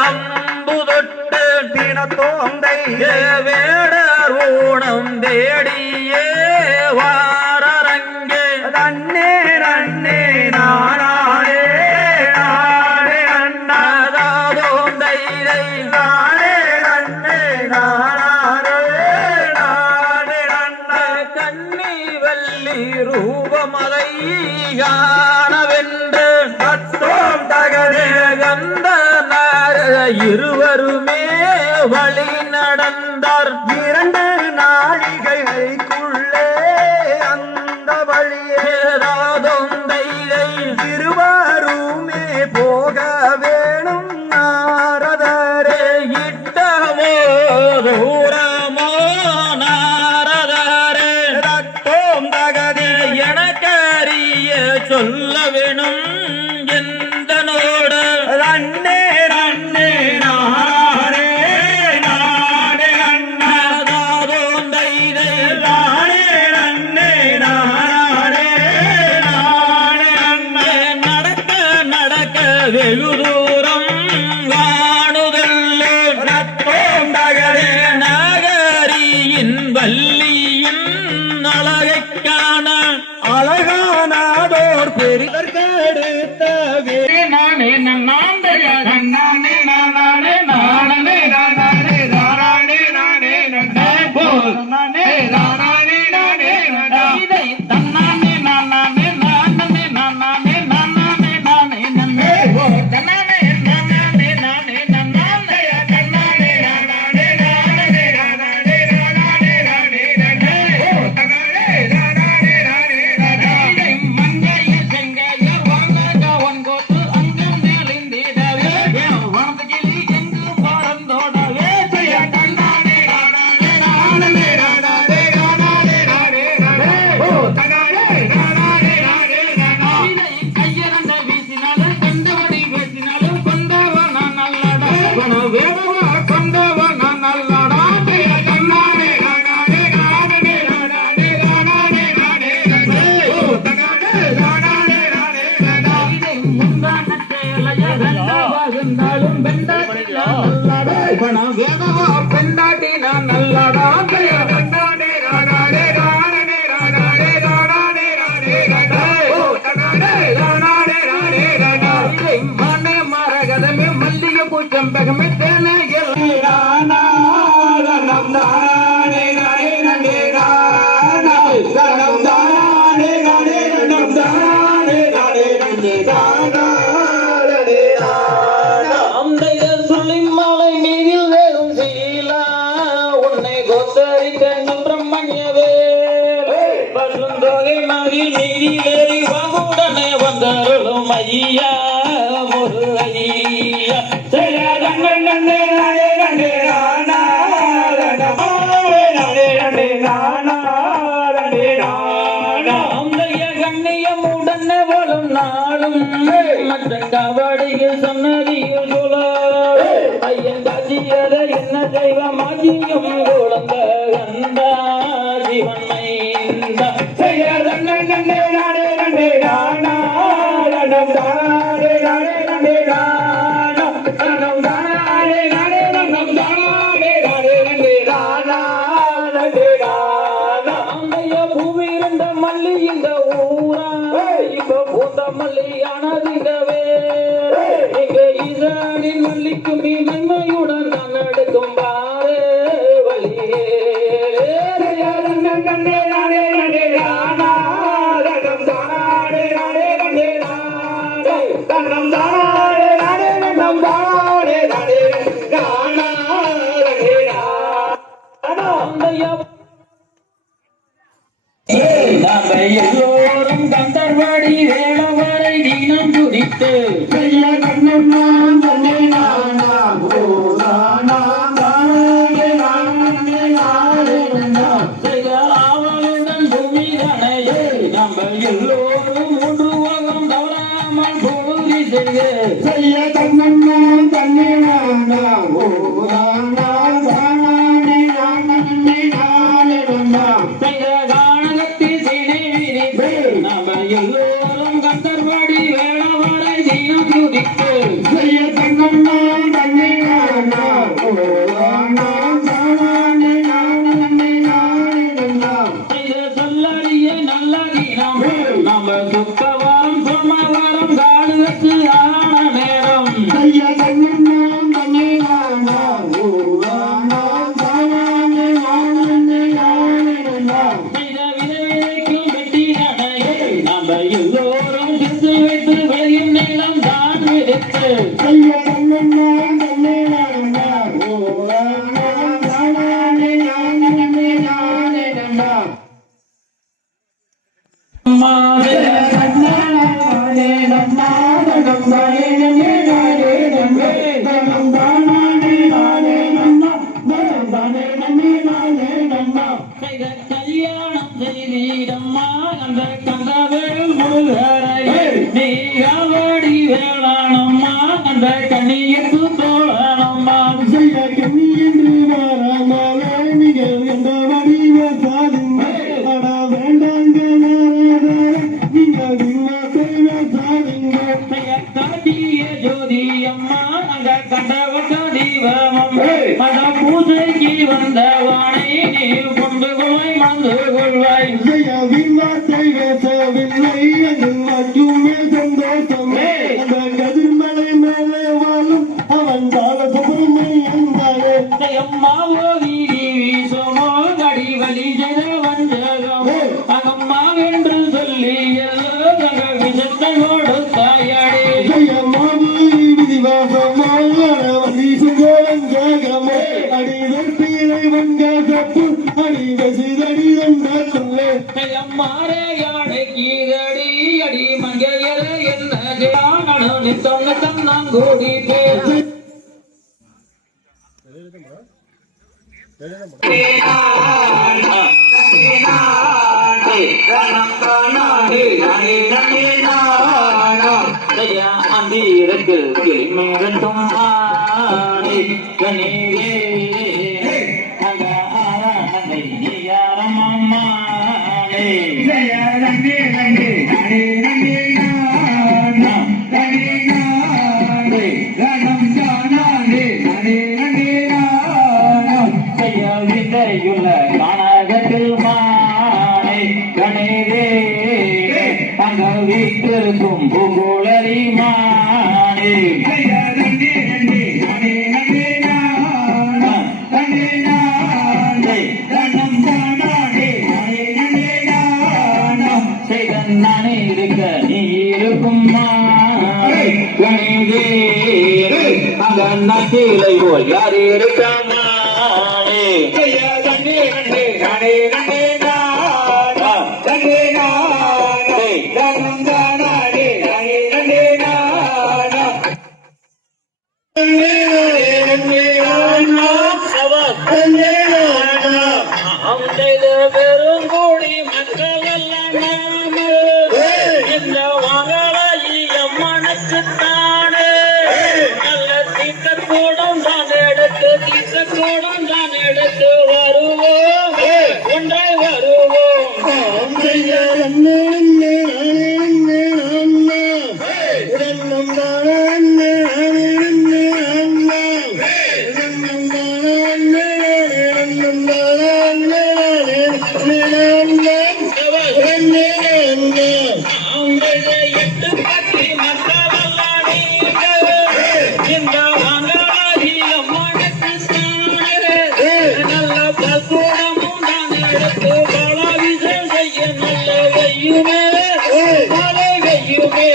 அம்புதொட்டு தினத்தோந்தை வேடர் ஊனம் தேடியே வாரரங்கே தன்னே நன்னே நானே நானே அண்ணாதோந்தை நானே நன்னே நானே நானே அண்ணா கண்ணி வள்ளி ரூபமதை காணவென்று தத்தோம் தகதே கந்த இருவருமே வழி நடந்தார் 2 நாழிகைக்குள்ளே அந்த வழியேதாதொந்தை இருவருமே போக வேணும் நாரதரே இட்டமோ தூரமோ நாரதரே ரத்தோம் தகதே எனக்கறிய சொல்ல வேணும் எந்தனோடு அண்ணே வெகு தூரம் வாணுதல்லே நகரியின் வள்ளியின் அழகைக் காண அழகானதோர் பெரிதற்கெடுத்த நானே நானே நானே நானே நானே நானே நானே நானே நானே நானே நானே இதை தன்னானே நானே நானே நானே நானே நானே பெண்டாட்டி நான் நல்லடா மண்ணே மரகதமே மல்லிகை பூச்சம்பகமே தேனே வந்தருளும் ஐயா முருகையா கண்ணியமுடன் வரும் நாளும் மற்ற கபடியில் சொன்னதியில் சொல்ல ஐயன் காட்சியதை என்ன செய்வ மாஜியும் குழந்தை மைந்தா ஜீவன் மைந்தா செய்ய நன்னே நன்னே நானே நன்னே நானா நன்னம் தானே நானே நன்னே நானா நன்னம் தானே நானே நன்னம் தானே நானே நன்னே நானா நன்னே நானா அந்தைய பூமி இருந்த மல்லி இந்த ஊரா இப்ப பூந்த மல்லியானது இந்த வேறு இங்க ஈசானின் மல்லிக்கு மீ நன்மையுடன் நான் எடுக்கும் பாரு வழியே நன்னே நானே நன்னே நானா நன்னம் தானே நானே நன்னே நானா நன்னம் தானே நானே நன்னம் தானே நானே நானா நன்னே நானா அந்தைய நாம எல்லோரும் கந்தர்வாடி வேளவரை தீனம் துதித்து செய்ய கண்ணம்மா தன்னை நானா ஓரானா தானே நானே நானே செய்த ஆவலுடன் பூமி தனையே நம்ம எல்லோரும் ஒன்று உலகம் தவறாமல் பொழுதி செய்ய செய்ய கண்ணம்மா தன்னை நானா ஓரானா தானே நானே நானே செய்த கானகத்தில் சினை விரித்து நம்ம எல்லோரும் கந்தர்வாடி வேளவரை தீனம் துதித்து செய்ய கண்ணம்மா தன்னை நானா ஓரானா தானே நானே நானே செய்த சொல்லறிய நல்ல தீனம் நம்ம சுத்தவாரம் சொன்னவாரம் காடுகத்து ஆன நேரம் செய்ய கண்ணம்மா தன்னை நானா ஓரானா தானே நானே நானே செய்த விதைக்கும் வெட்டி நடையை நம்ம எல்லோரும் சிந்து வைத்து விளையும் நிலம் தான் விதைத்து செய்ய கண்ணம்மா தன்னை நானா ஓரானா தானே நானே நானே மாதே செய்த கல்யாணம் செய்தீரம்மா அந்த கந்தவேல் முருகரை நீ காவடி வேளாணம்மா அந்த கனியத்து தோழனம்மா காட்டிய ஜோதி அம்மா அங்க கண்டவட்ட தீபமம் அந்த பூஜைக்கு வந்தவானை நீ கொண்டு கொள்வாய் மறந்து கொள்வாய் அம்மா ஓதி வீசமோ கடி வலி ஜெய வஞ்சகம் அகம்மா என்று சொல்லி எல்லோ தங்கள் விஷத்தை கொடுத்தாயடே அம்மாரே யானை கீழடி அடி மங்கையர என்ன ஜானு நித்தொன்னு தன்னாங்கூடி பேசு அந்தீரக்கு கிளிமேரட்டும் ஆணை கனீரே அக ஆரணை யாரம்மானே விதையுள்ள கானகத்தில் மானை கணேரே அங்க வீட்டிற்கும் பூங்குழலி மானே நானே இருக்க நீ இருக்கும் மானை கணேரே அங்க நத்திலை போல் யார் இருக்க மானே பெருங்கூடி மக்கள் எல்லாம் இந்த வாங்கலாயி அம்மனுக்குத்தானே நல்ல தீர்த்த கூடம் தான் எடுத்து எட்டு பத்தி மக்களெல்லாம் நீங்க இந்த வாங்கலாகி அம்மானுக்கு நல்ல பக்குவமும் நான் எடுத்து பலாவிசம் செய்ய நல்ல வையுமே மலை வையுமே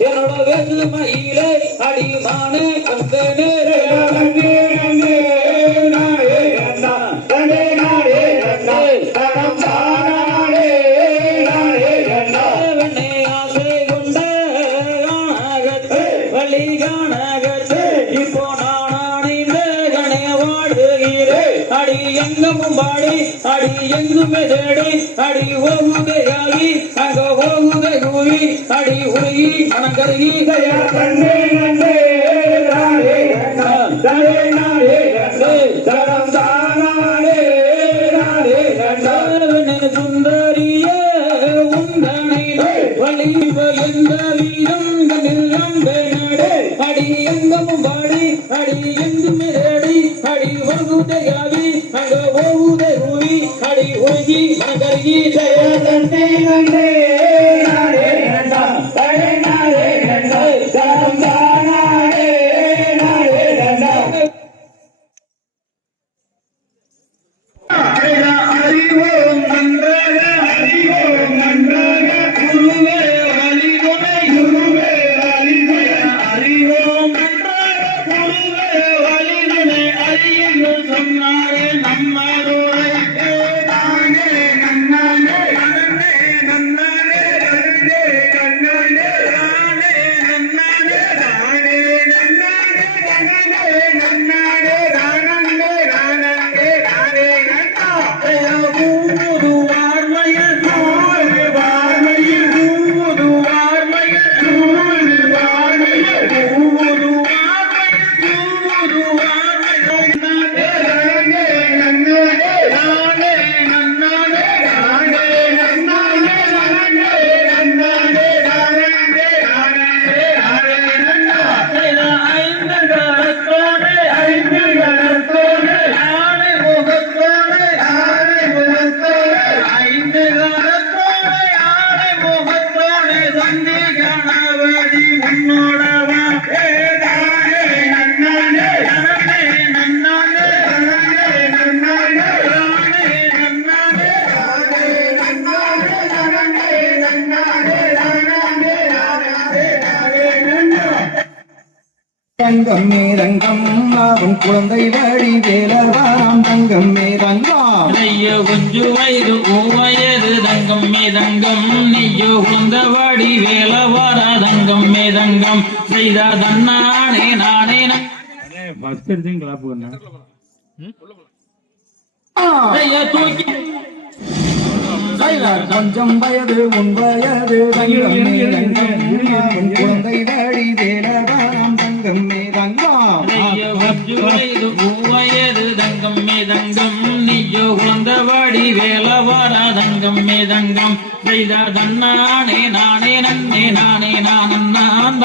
என்னோட வேது மயிலே அடிமானே அந்த இப்போ அடி எங்கமும் பாடி அடி எங்குமே தேடி அடி ஓகுதையாகி அங்க ஓகுதை கூவி அடி உருகி அனங்கருகி கையா கண்டே கண்டே நாடே கண்டே நாடே கண்டே தரம் தானாடே நாடே கண்டே சுந்தரியே உந்தனை வழி எந்த வீரம் கண்ணில் நாடே அடி எங்கமும் பாடி அடி எங்குமே தேடி அடி ஓகுதையாகி அங்க ஓகுதை கூவி அடி உருகி அனங்கருகி கையா கண்டே கண்டே நாடே கண்டே நாடே கண்டே தரம் தானாடே நாடே கண்டே அறிவோம் நன்றாக அறிவோம் நன்றாக குருவே வழிதுணை குருவே வழிதுணை அறிவோம் நன்றாக குருவே வழிதுணை அறியுங்கள் சொன்னாரே நம்மருளை நானே நன்னானே நன்னே நன்னானே நன்னே நன்னானே நானே நன்னானே நானே நன்னானே நன்னே நன்னானே நானே நானே நானே நன்னா பூது வார்மையில் பூது வார்மையில் பூது வார்மையில் பூது வார்மையில் பூது வார்மையில் பூது வார்மையில் நானே நன்னானே நானே நன்னானே நானே நன்னானே நானே நன்னானே நானே நானே நன்னா ஐந்து கரத்தோடு ஐந்து கரத்தோடு ஆணை முகத்தோடு ஆணை முகத்தோடு ஐந்து கரத்தோடு ஆணை முகத்தோடு சந்தி கணவதி உன்னோடவா நானே நன்னானே நானே நன்னானே நானே நன்னானே நானே நன்னானே நானே நன்னானே நானே நன்னானே நானே நானே நன்னா தங்கம் மேதங்கம் லாபம் குழந்தை வழி வேலவாம் தங்கம் மேதங்கம் ஐயோ கொஞ்சு வயது வயது தங்கம் மேதங்கம் நெய்யோ குந்தவாடி வேலவார தங்கம் மேதங்கம் செய்த தன்னானே நானே ஃபர்ஸ்ட் எடுத்து கிளாப் பண்ண ஐயா தூக்கி கொஞ்சம் வயது உன் வயது தங்கம் மேதங்கம் உன் குழந்தை வழி வேலவாம் தங்கம் மேதங்கம் ஐயோ கொஞ்சு வயது வயது தங்கம் மேதங்கம் நெய்யோ குந்தவாடி வேலவார தங்கம் மேதங்கம் செய்த தன்னானே நானே நன்னே நானே நானன்னான்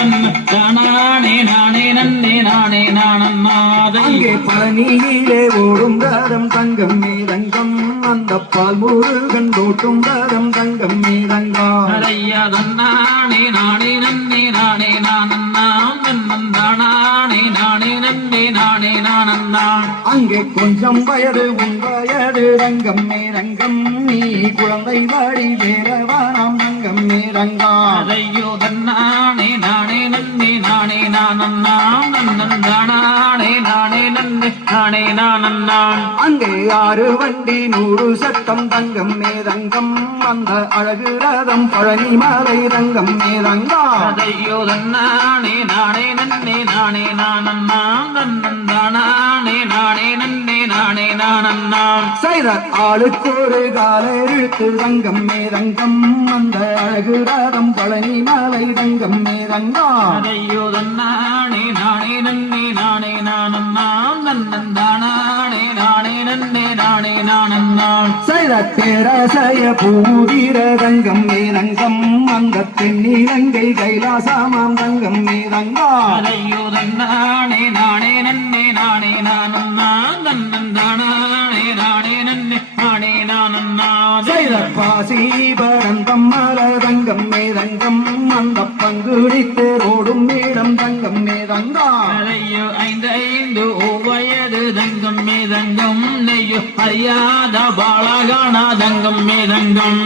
தானானே நானே நன்னே நானே நானன்னாதை அங்கே பழனியிலே ஓடும் ராதம் தங்கம் மேதங்கம் அந்த பால் முருகன் ஓட்டும் ரதம் தங்கம் மேதங்கம் அதையா தன்னானே நானே நன்னே நானே நானன்னாம் நன்னந்தானே நானே நன்னே நானே நானன்னான் அங்கே கொஞ்சம் வயது உன் வயது ரங்கம் மேரங்கம் நீ குழந்தை வாடி வேறவானாம் ரங்கம் மேரங்கம் அதையோ தன்னானே நானே நன்னே நானே நானன்னாம் நன்னந்தானே நானே நன்னே நானே நானன்னான் அங்கே 6 வண்டி 100 சட்டம் தங்கம் மேதங்கம் அந்த அழகு ரதம் பழனி மாலை ரங்கம் மேதங்கம் அதையோ தன்னானே நானே நன்னே நானே நானன்னாம் நன்னந்தானே நானே நன்னே நானே நானன்னான் செய்த ஆளுக்கு ஒரு கால இழுத்து ரங்கம் மேதங்கம் அந்த அழகு ரதம் பழனி மாலை ரங்கம் மேதங்கம் அதையோ தன்னானே நானே நன்னே நானே நானன்னாம் நன்னந்தானே நானே நன்னே நானே நானன்னான் செய்த பேரசைய பூவீர ரங்கம் மேதங்கம் அந்த தென்னிலங்கை கைலாசமாம் ரங்கம் மேதங்கம் அதையோ தன்னானே நானே நன்னே நானே நானன்னாம் நன்னந்தானே நானே நன்னே நானே நானன்னான் செய்த பாசி பரந்தம் மலரங்கம் மேதங்கம் அந்த பங்குடித்து ரோடும் மேடம் தங்கம் மேதங்கம் அதையோ 5 வயது தங்கம் மேதங்கம் நெய்யோ அறியாத பாலகான தங்கம் மேதங்கம்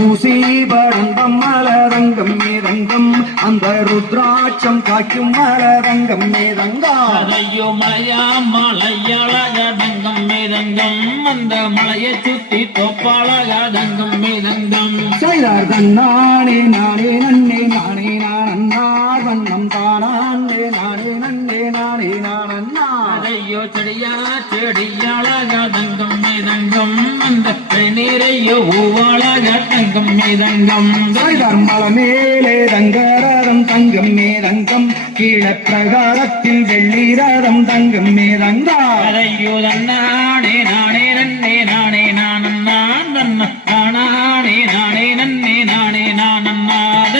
ஊசி பரந்தம் மலரங்கம் மேதங்கம் அந்த ருத்ராட்சம் காய்க்கும் மலரங்கம் மேதங்கம் அதையோ மலையழக தங்கம் மேதங்கம் அந்த மலையை சுத்தி தோப்பாளக தங்கம் மேதங்கம் செய்தார் தன்னானே நானே நன்னே நானே நானன்னார் வண்ணம் தானே நானே நன்னே நானே நானன்னா அதையோ செடியழக தங்கம் மேதங்கம் அந்த நிறைய ஊவழக தங்கம் மேதங்கம் செய்தார் மலை மேலே ரங்கரதம் தங்கம் மேதங்கம் கீழே பிரகாரத்தில் வெள்ளி ரதம் தங்கம் மேதங்கம் அதையோ தன்னானே நானே நன்னே நானே நானன்னான் நானே நானே நன்னே நானே நானன்னான்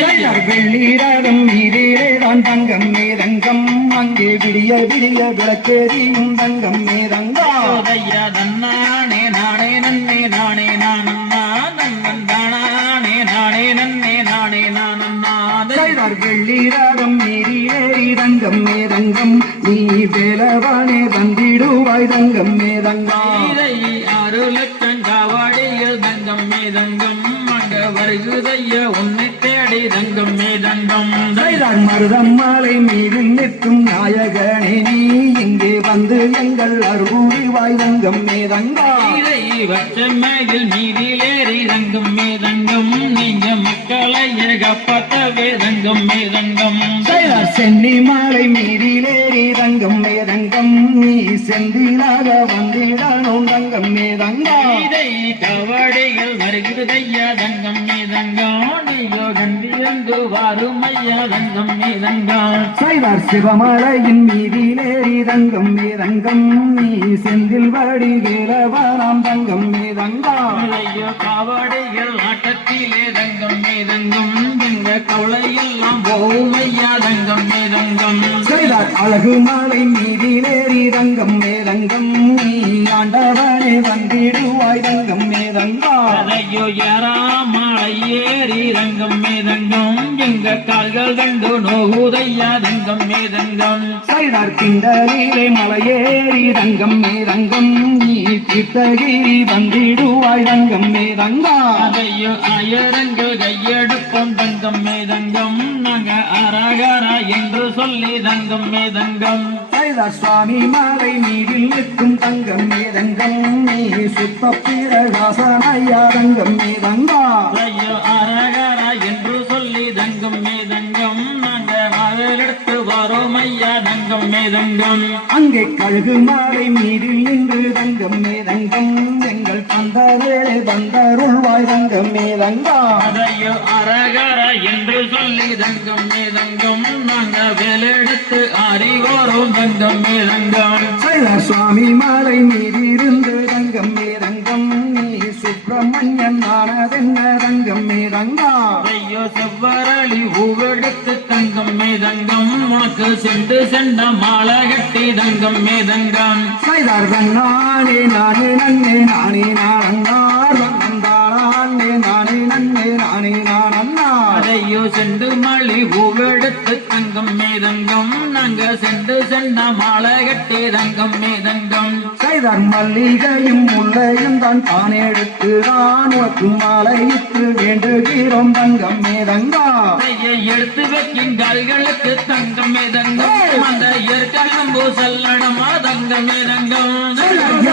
வெள்ளி ரதம் மீதிலே தான் தங்கம் மேதங்கம் அங்கே விடிய விடிய விளக்கேறியும் தங்கம் மேதங்கம் அதையா தன்னானே நானே நன்னே நானே நானன்னான் நன்னந்தானே நானே நன்னே நானே நானன்னான் செய்தார் வெள்ளி ரதம் மீறியேறி தங்கம் மேதங்கம் நீ வேலவானே வந்திடுவாய் தங்கம் மேதங்கம் இதை 6 லட்சம் காவடியில் தங்கம் மேதங்கம் அங்க வருகுதைய உன்னை தேடி தங்கம் மேதங்கம் செய்தார் மருதம் மாலை மீதில் நிற்கும் நாயகனே நீ இங்கே வந்து எங்கள் அருள்வாய் தங்கம் மேதங்கம் இதை வச்சமேகில் மீதிலேறி தங்கம் மேதங்கம் நீங்க மக்களை ஏகப்பட்டவே தங்கம் மேதங்கம் செய்தார் சென்னி மாலை மீதிலேறி தங்கம் மேதங்கம் நீ செந்திலாக வந்திடணும் தங்கம் மேதங்கம் இதை கவடிகள் வருகிறதையா தங்கம் மேதங்கம் நீயோ கண்டிருந்து வாருமையா தங்கம் மேதங்கம் செய்தார் சிவமலையின் மீதிலேறி தங்கம் மேதங்கம் நீ செந்தில் வடி கேளவானாம் தங்கம் மேதங்கம் ஐயோ காவடிகள் ஆட்டத்திலே தங்கம் மேதங்கம் எங்க கவலையெல்லாம் போமையா தங்கம் மேதங்கம் செய்தார் அழகு மாலை மீதிலேறி தங்கம் மேதங்கம் நீ ஆண்டவனே வந்திடுவாய் தங்கம் மேதங்கம் அதையோ யாராமலை ஏறி தங்கம் மேதங்கம் எங்க கால்கள் கண்டு நோகுதையா தங்கம் மேதங்கம் செய்தார் கிண்டலிலே மலையேறி தங்கம் மேதங்கம் நீ கிட்டகிரி வந்திடுவாய் தங்கம் மேதங்கம் அதையோ ஆயிரங்கள் கையெடுப்போம் தங்கம் மேதங்கம் நாங்க அரகரா என்று சொல்லி தங்கம் மேதங்கம் செய்தார் சுவாமி மாலை மீதில் நிற்கும் தங்கம் மேதங்கம் நீ சுத்த பிரகாசனையா தங்கம் மேதங்கம் ஐயோ அரகரா என்று சொல்லி தங்கம் மேதங்கம் நாங்க மகளெடுத்து வரோம் ஐயா தங்கம் மேதங்கம் அங்கே கழுகு மாலை மீதில் நின்று தங்கம் மேதங்கம் எங்கள் தந்த வேளை வந்தருள்வாய் தங்கம் மேதங்கம் அதையோ அரகரா என்று சொல்லி தங்கம் மேதங்கம் நாங்க வேலெடுத்து அறிவோரும் தங்கம் மேதங்கம் செய்தார் சுவாமி மாலை மீதிருந்து தங்கம் மேதங்கம் நீ சுப்ர மஞ்சள் நானதென்ன தங்கம் மேதங்கா ஐயோ செவ்வரளி பூவெடுத்து தங்கம் மேதங்கம் உனக்கு சென்ற மாலை கட்டி தங்கம் மேதங்கம் செய்தார் நானே நானே நன்னே நானே நானன்னார் வந்தானே நானே நன்னே நானே நானன்னார் ஐயோ செண்டு மல்லி பூவெடுத்து தங்கம் மேதங்கம் நாங்க சென்ற மாலை கட்டி தங்கம் மேதங்கம் செய்தார் மல்லிகையும் முல்லையும் தான் எடுத்துதான் உனக்கு மாலையிட்டு வேண்டுகிறோம் தங்கம் மேதங்கா கையை எடுத்து வைக்கும் கால்களுக்கு தங்கம் மேதங்கம் அந்த ஏற்கனம்போ செல்லடமா தங்கம் மேதங்கம்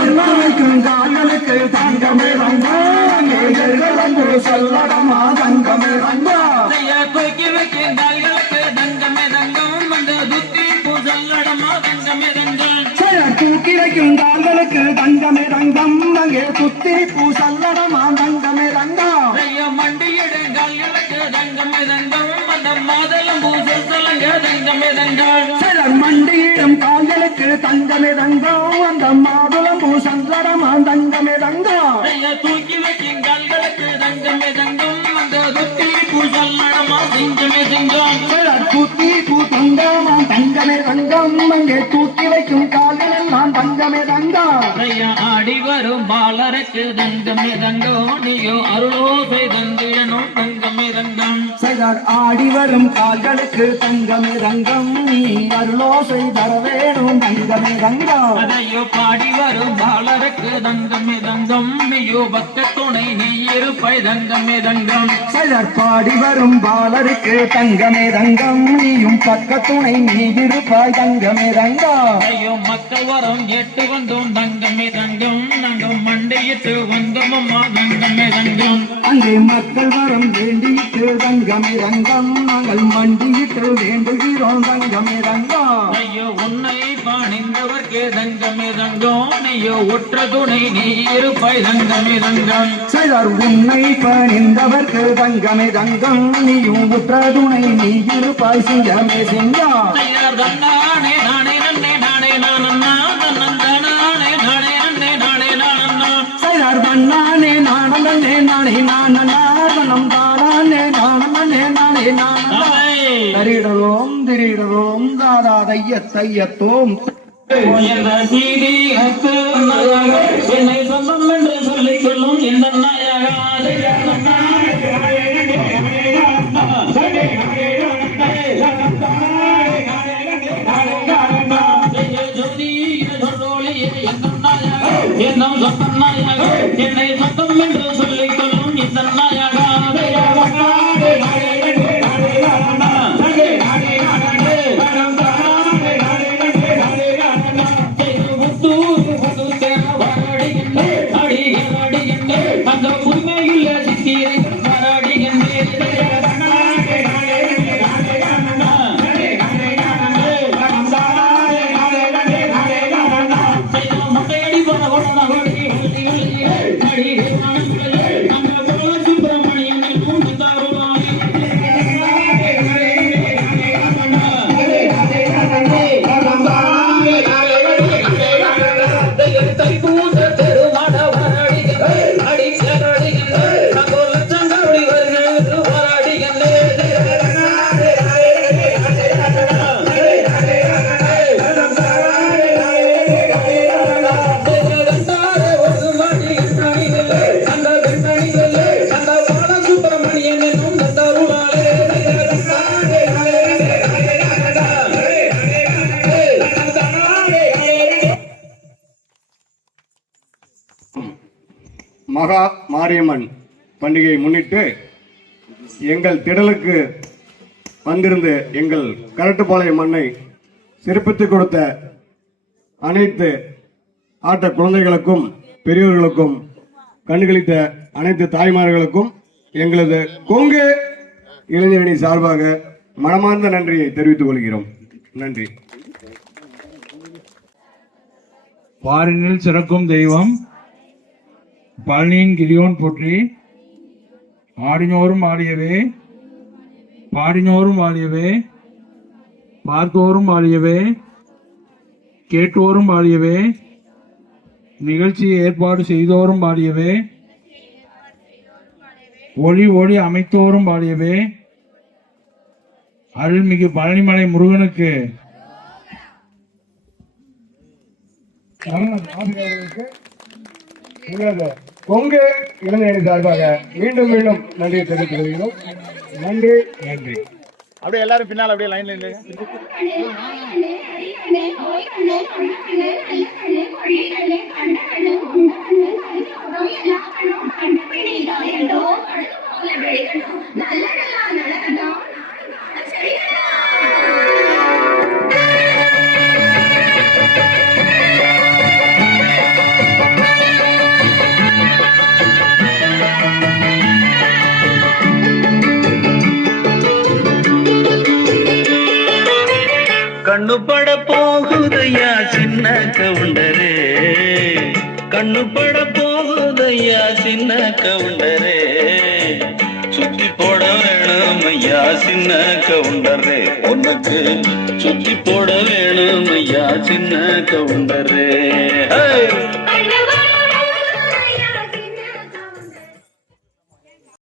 எல்லாருக்கும் கால்களுக்கு தங்கமே ரங்கோ சொல்லடமா தங்கமே ரங்கா கையை தூக்கி வைக்கும் கால்களுக்கு தங்கம் மேதங்கம் அந்த துத்தி பூ செல்லடமா தங்கம் மேதங்கம் தூக்கி வைக்கும் கால்களுக்கு தங்கமே ரங்கம் அங்கே சுத்தி பூ சல்லடமா தங்கமே ரங்கா ஐயோ மண்டியிடும் கால்களுக்கு தங்கம் மேதங்கம் அந்த மாதளம் பூ சொல்லுங்க தங்கம் மேதங்கம் சிலர் மண்டியிடும் கால்களுக்கு தங்கமே ரங்கம் அந்த மாதுளம் பூ சல்லடமா தங்கமே ரங்கா ஐயா தூக்கி வைக்கும் கால்களுக்கு தங்கம் மேதங்கம் அந்த துத்தி பூ சொல்லடமா தங்கம் மேதங்கம் சிலர் சுத்தி பூ தங்கமா தங்கமே ரங்கம் அங்கே தூக்கி வைக்கும் கால்களெல்லாம் தங்கமே ரங்கா ஐயா ஆடி வரும் பாலருக்கு தங்கமே தங்கம் நீயோ அருளோசை தந்திடனும் தங்கமே தங்கம் சிலர் ஆடி வரும் கால்களுக்கு தங்கமே ரங்கம் நீ அருளோசை தர வேணும் தங்கமே ரங்கா அதையோ பாடி வரும் பாலருக்கு தங்கமே தங்கம் நீயோ பக்க துணை நீ இருப்பை தங்கமே தங்கம் சிலர் பாடி வரும் பாலருக்கு தங்கமே ரங்கம் நீயும் பக்கத்துணை நீ இருப்பாய் தங்கமே ரங்கா ஐயோ மக்கள் வரம் எட்டு வந்தோம் தங்கமே தங்கம் நாங்கள் மண்டையிட்டு வந்தோம் அம்மா தங்கமே தங்கம் அங்கே மக்கள் வரம் வேண்டிட்டு தங்கமே ரங்கம் நாங்கள் மண்டியிட்டு வேண்டுகிறோம் தங்கமே ரங்கா ஐயோ உன்னை பாணிந்தவர்க்கு தங்கமே தங்கம் நீயோ ஒற்ற துணை நீ இருப்பாய் தங்கமே தங்கம் சிலர் உன்னை பணிந்தவர்க்கு தங்கமே தங்கம் நீயும் உற்றதுணை நீ இருப்பாய் சிங்கமே சிங்கா ஐயர் தன்னானே நானே நன்னே நானே நானண்ணா தன்னந்தானே நானே நன்னே நானே நானண்ணா சிலர் தன்னானே நானே நானே நானனம் தானே நானே நானே நானே தரிடலோம் திரிடலோம் தாதா தையத்தோம் என்ற நீதி அத்து என்னை சொந்தம் என்று சொல்லிக் கொள்ளும் இந்த என்னை சொந்தம் என்று சொல்லிக் கொள்ளும் இந்த அந்த உண்மையில் சித்தியை மகா மாரியம்மன் பண்டிகையை முன்னிட்டு எங்கள் திடலுக்கு வந்திருந்து எங்கள் கரட்டுப்பாளையம் மண்ணை சிறப்பித்துக் கொடுத்த அனைத்து ஆட்ட குழந்தைகளுக்கும் பெரியவர்களுக்கும் கண்டுகளித்த அனைத்து தாய்மார்களுக்கும் எங்களது கொங்கு இளைஞரணி சார்பாக மனமார்ந்த நன்றியை தெரிவித்துக் கொள்கிறோம். நன்றி. பாரினில் சிறக்கும் தெய்வம் பழனியின் கிரியோன் போற்றி. ஆடினோரும் ஆடியவே, பாடினோரும் ஆடியவே, பார்த்தோரும் ஆடியவே, கேட்டோரும் ஆடியவே, நிகழ்ச்சியை ஏற்பாடு செய்தோரும் ஆடியவே, ஒளி ஒளி அமைத்தோறும் பாடியவே அருள்மிகு பழனிமலை முருகனுக்கு ஆசிரியர்களுக்கு உங்களது கொங்கு இளைஞரணி சார்பாக மீண்டும் மீண்டும் நன்றியை தெரிவித்துக் கொள்கிறோம். நன்றி நன்றி. அப்படியே எல்லாரும் பின்னால் அப்படியே லைன்ல இருந்து கண்ணு பட போகுதையா சின்ன கவுண்டரே, கண்ணு பட போகுதையா சின்ன கவுண்டரே, சுத்தி போட வேணும் ஐயா சின்ன கவுண்டரே, உனக்கு சுத்தி போட வேணும் ஐயா சின்ன கவுண்டரே.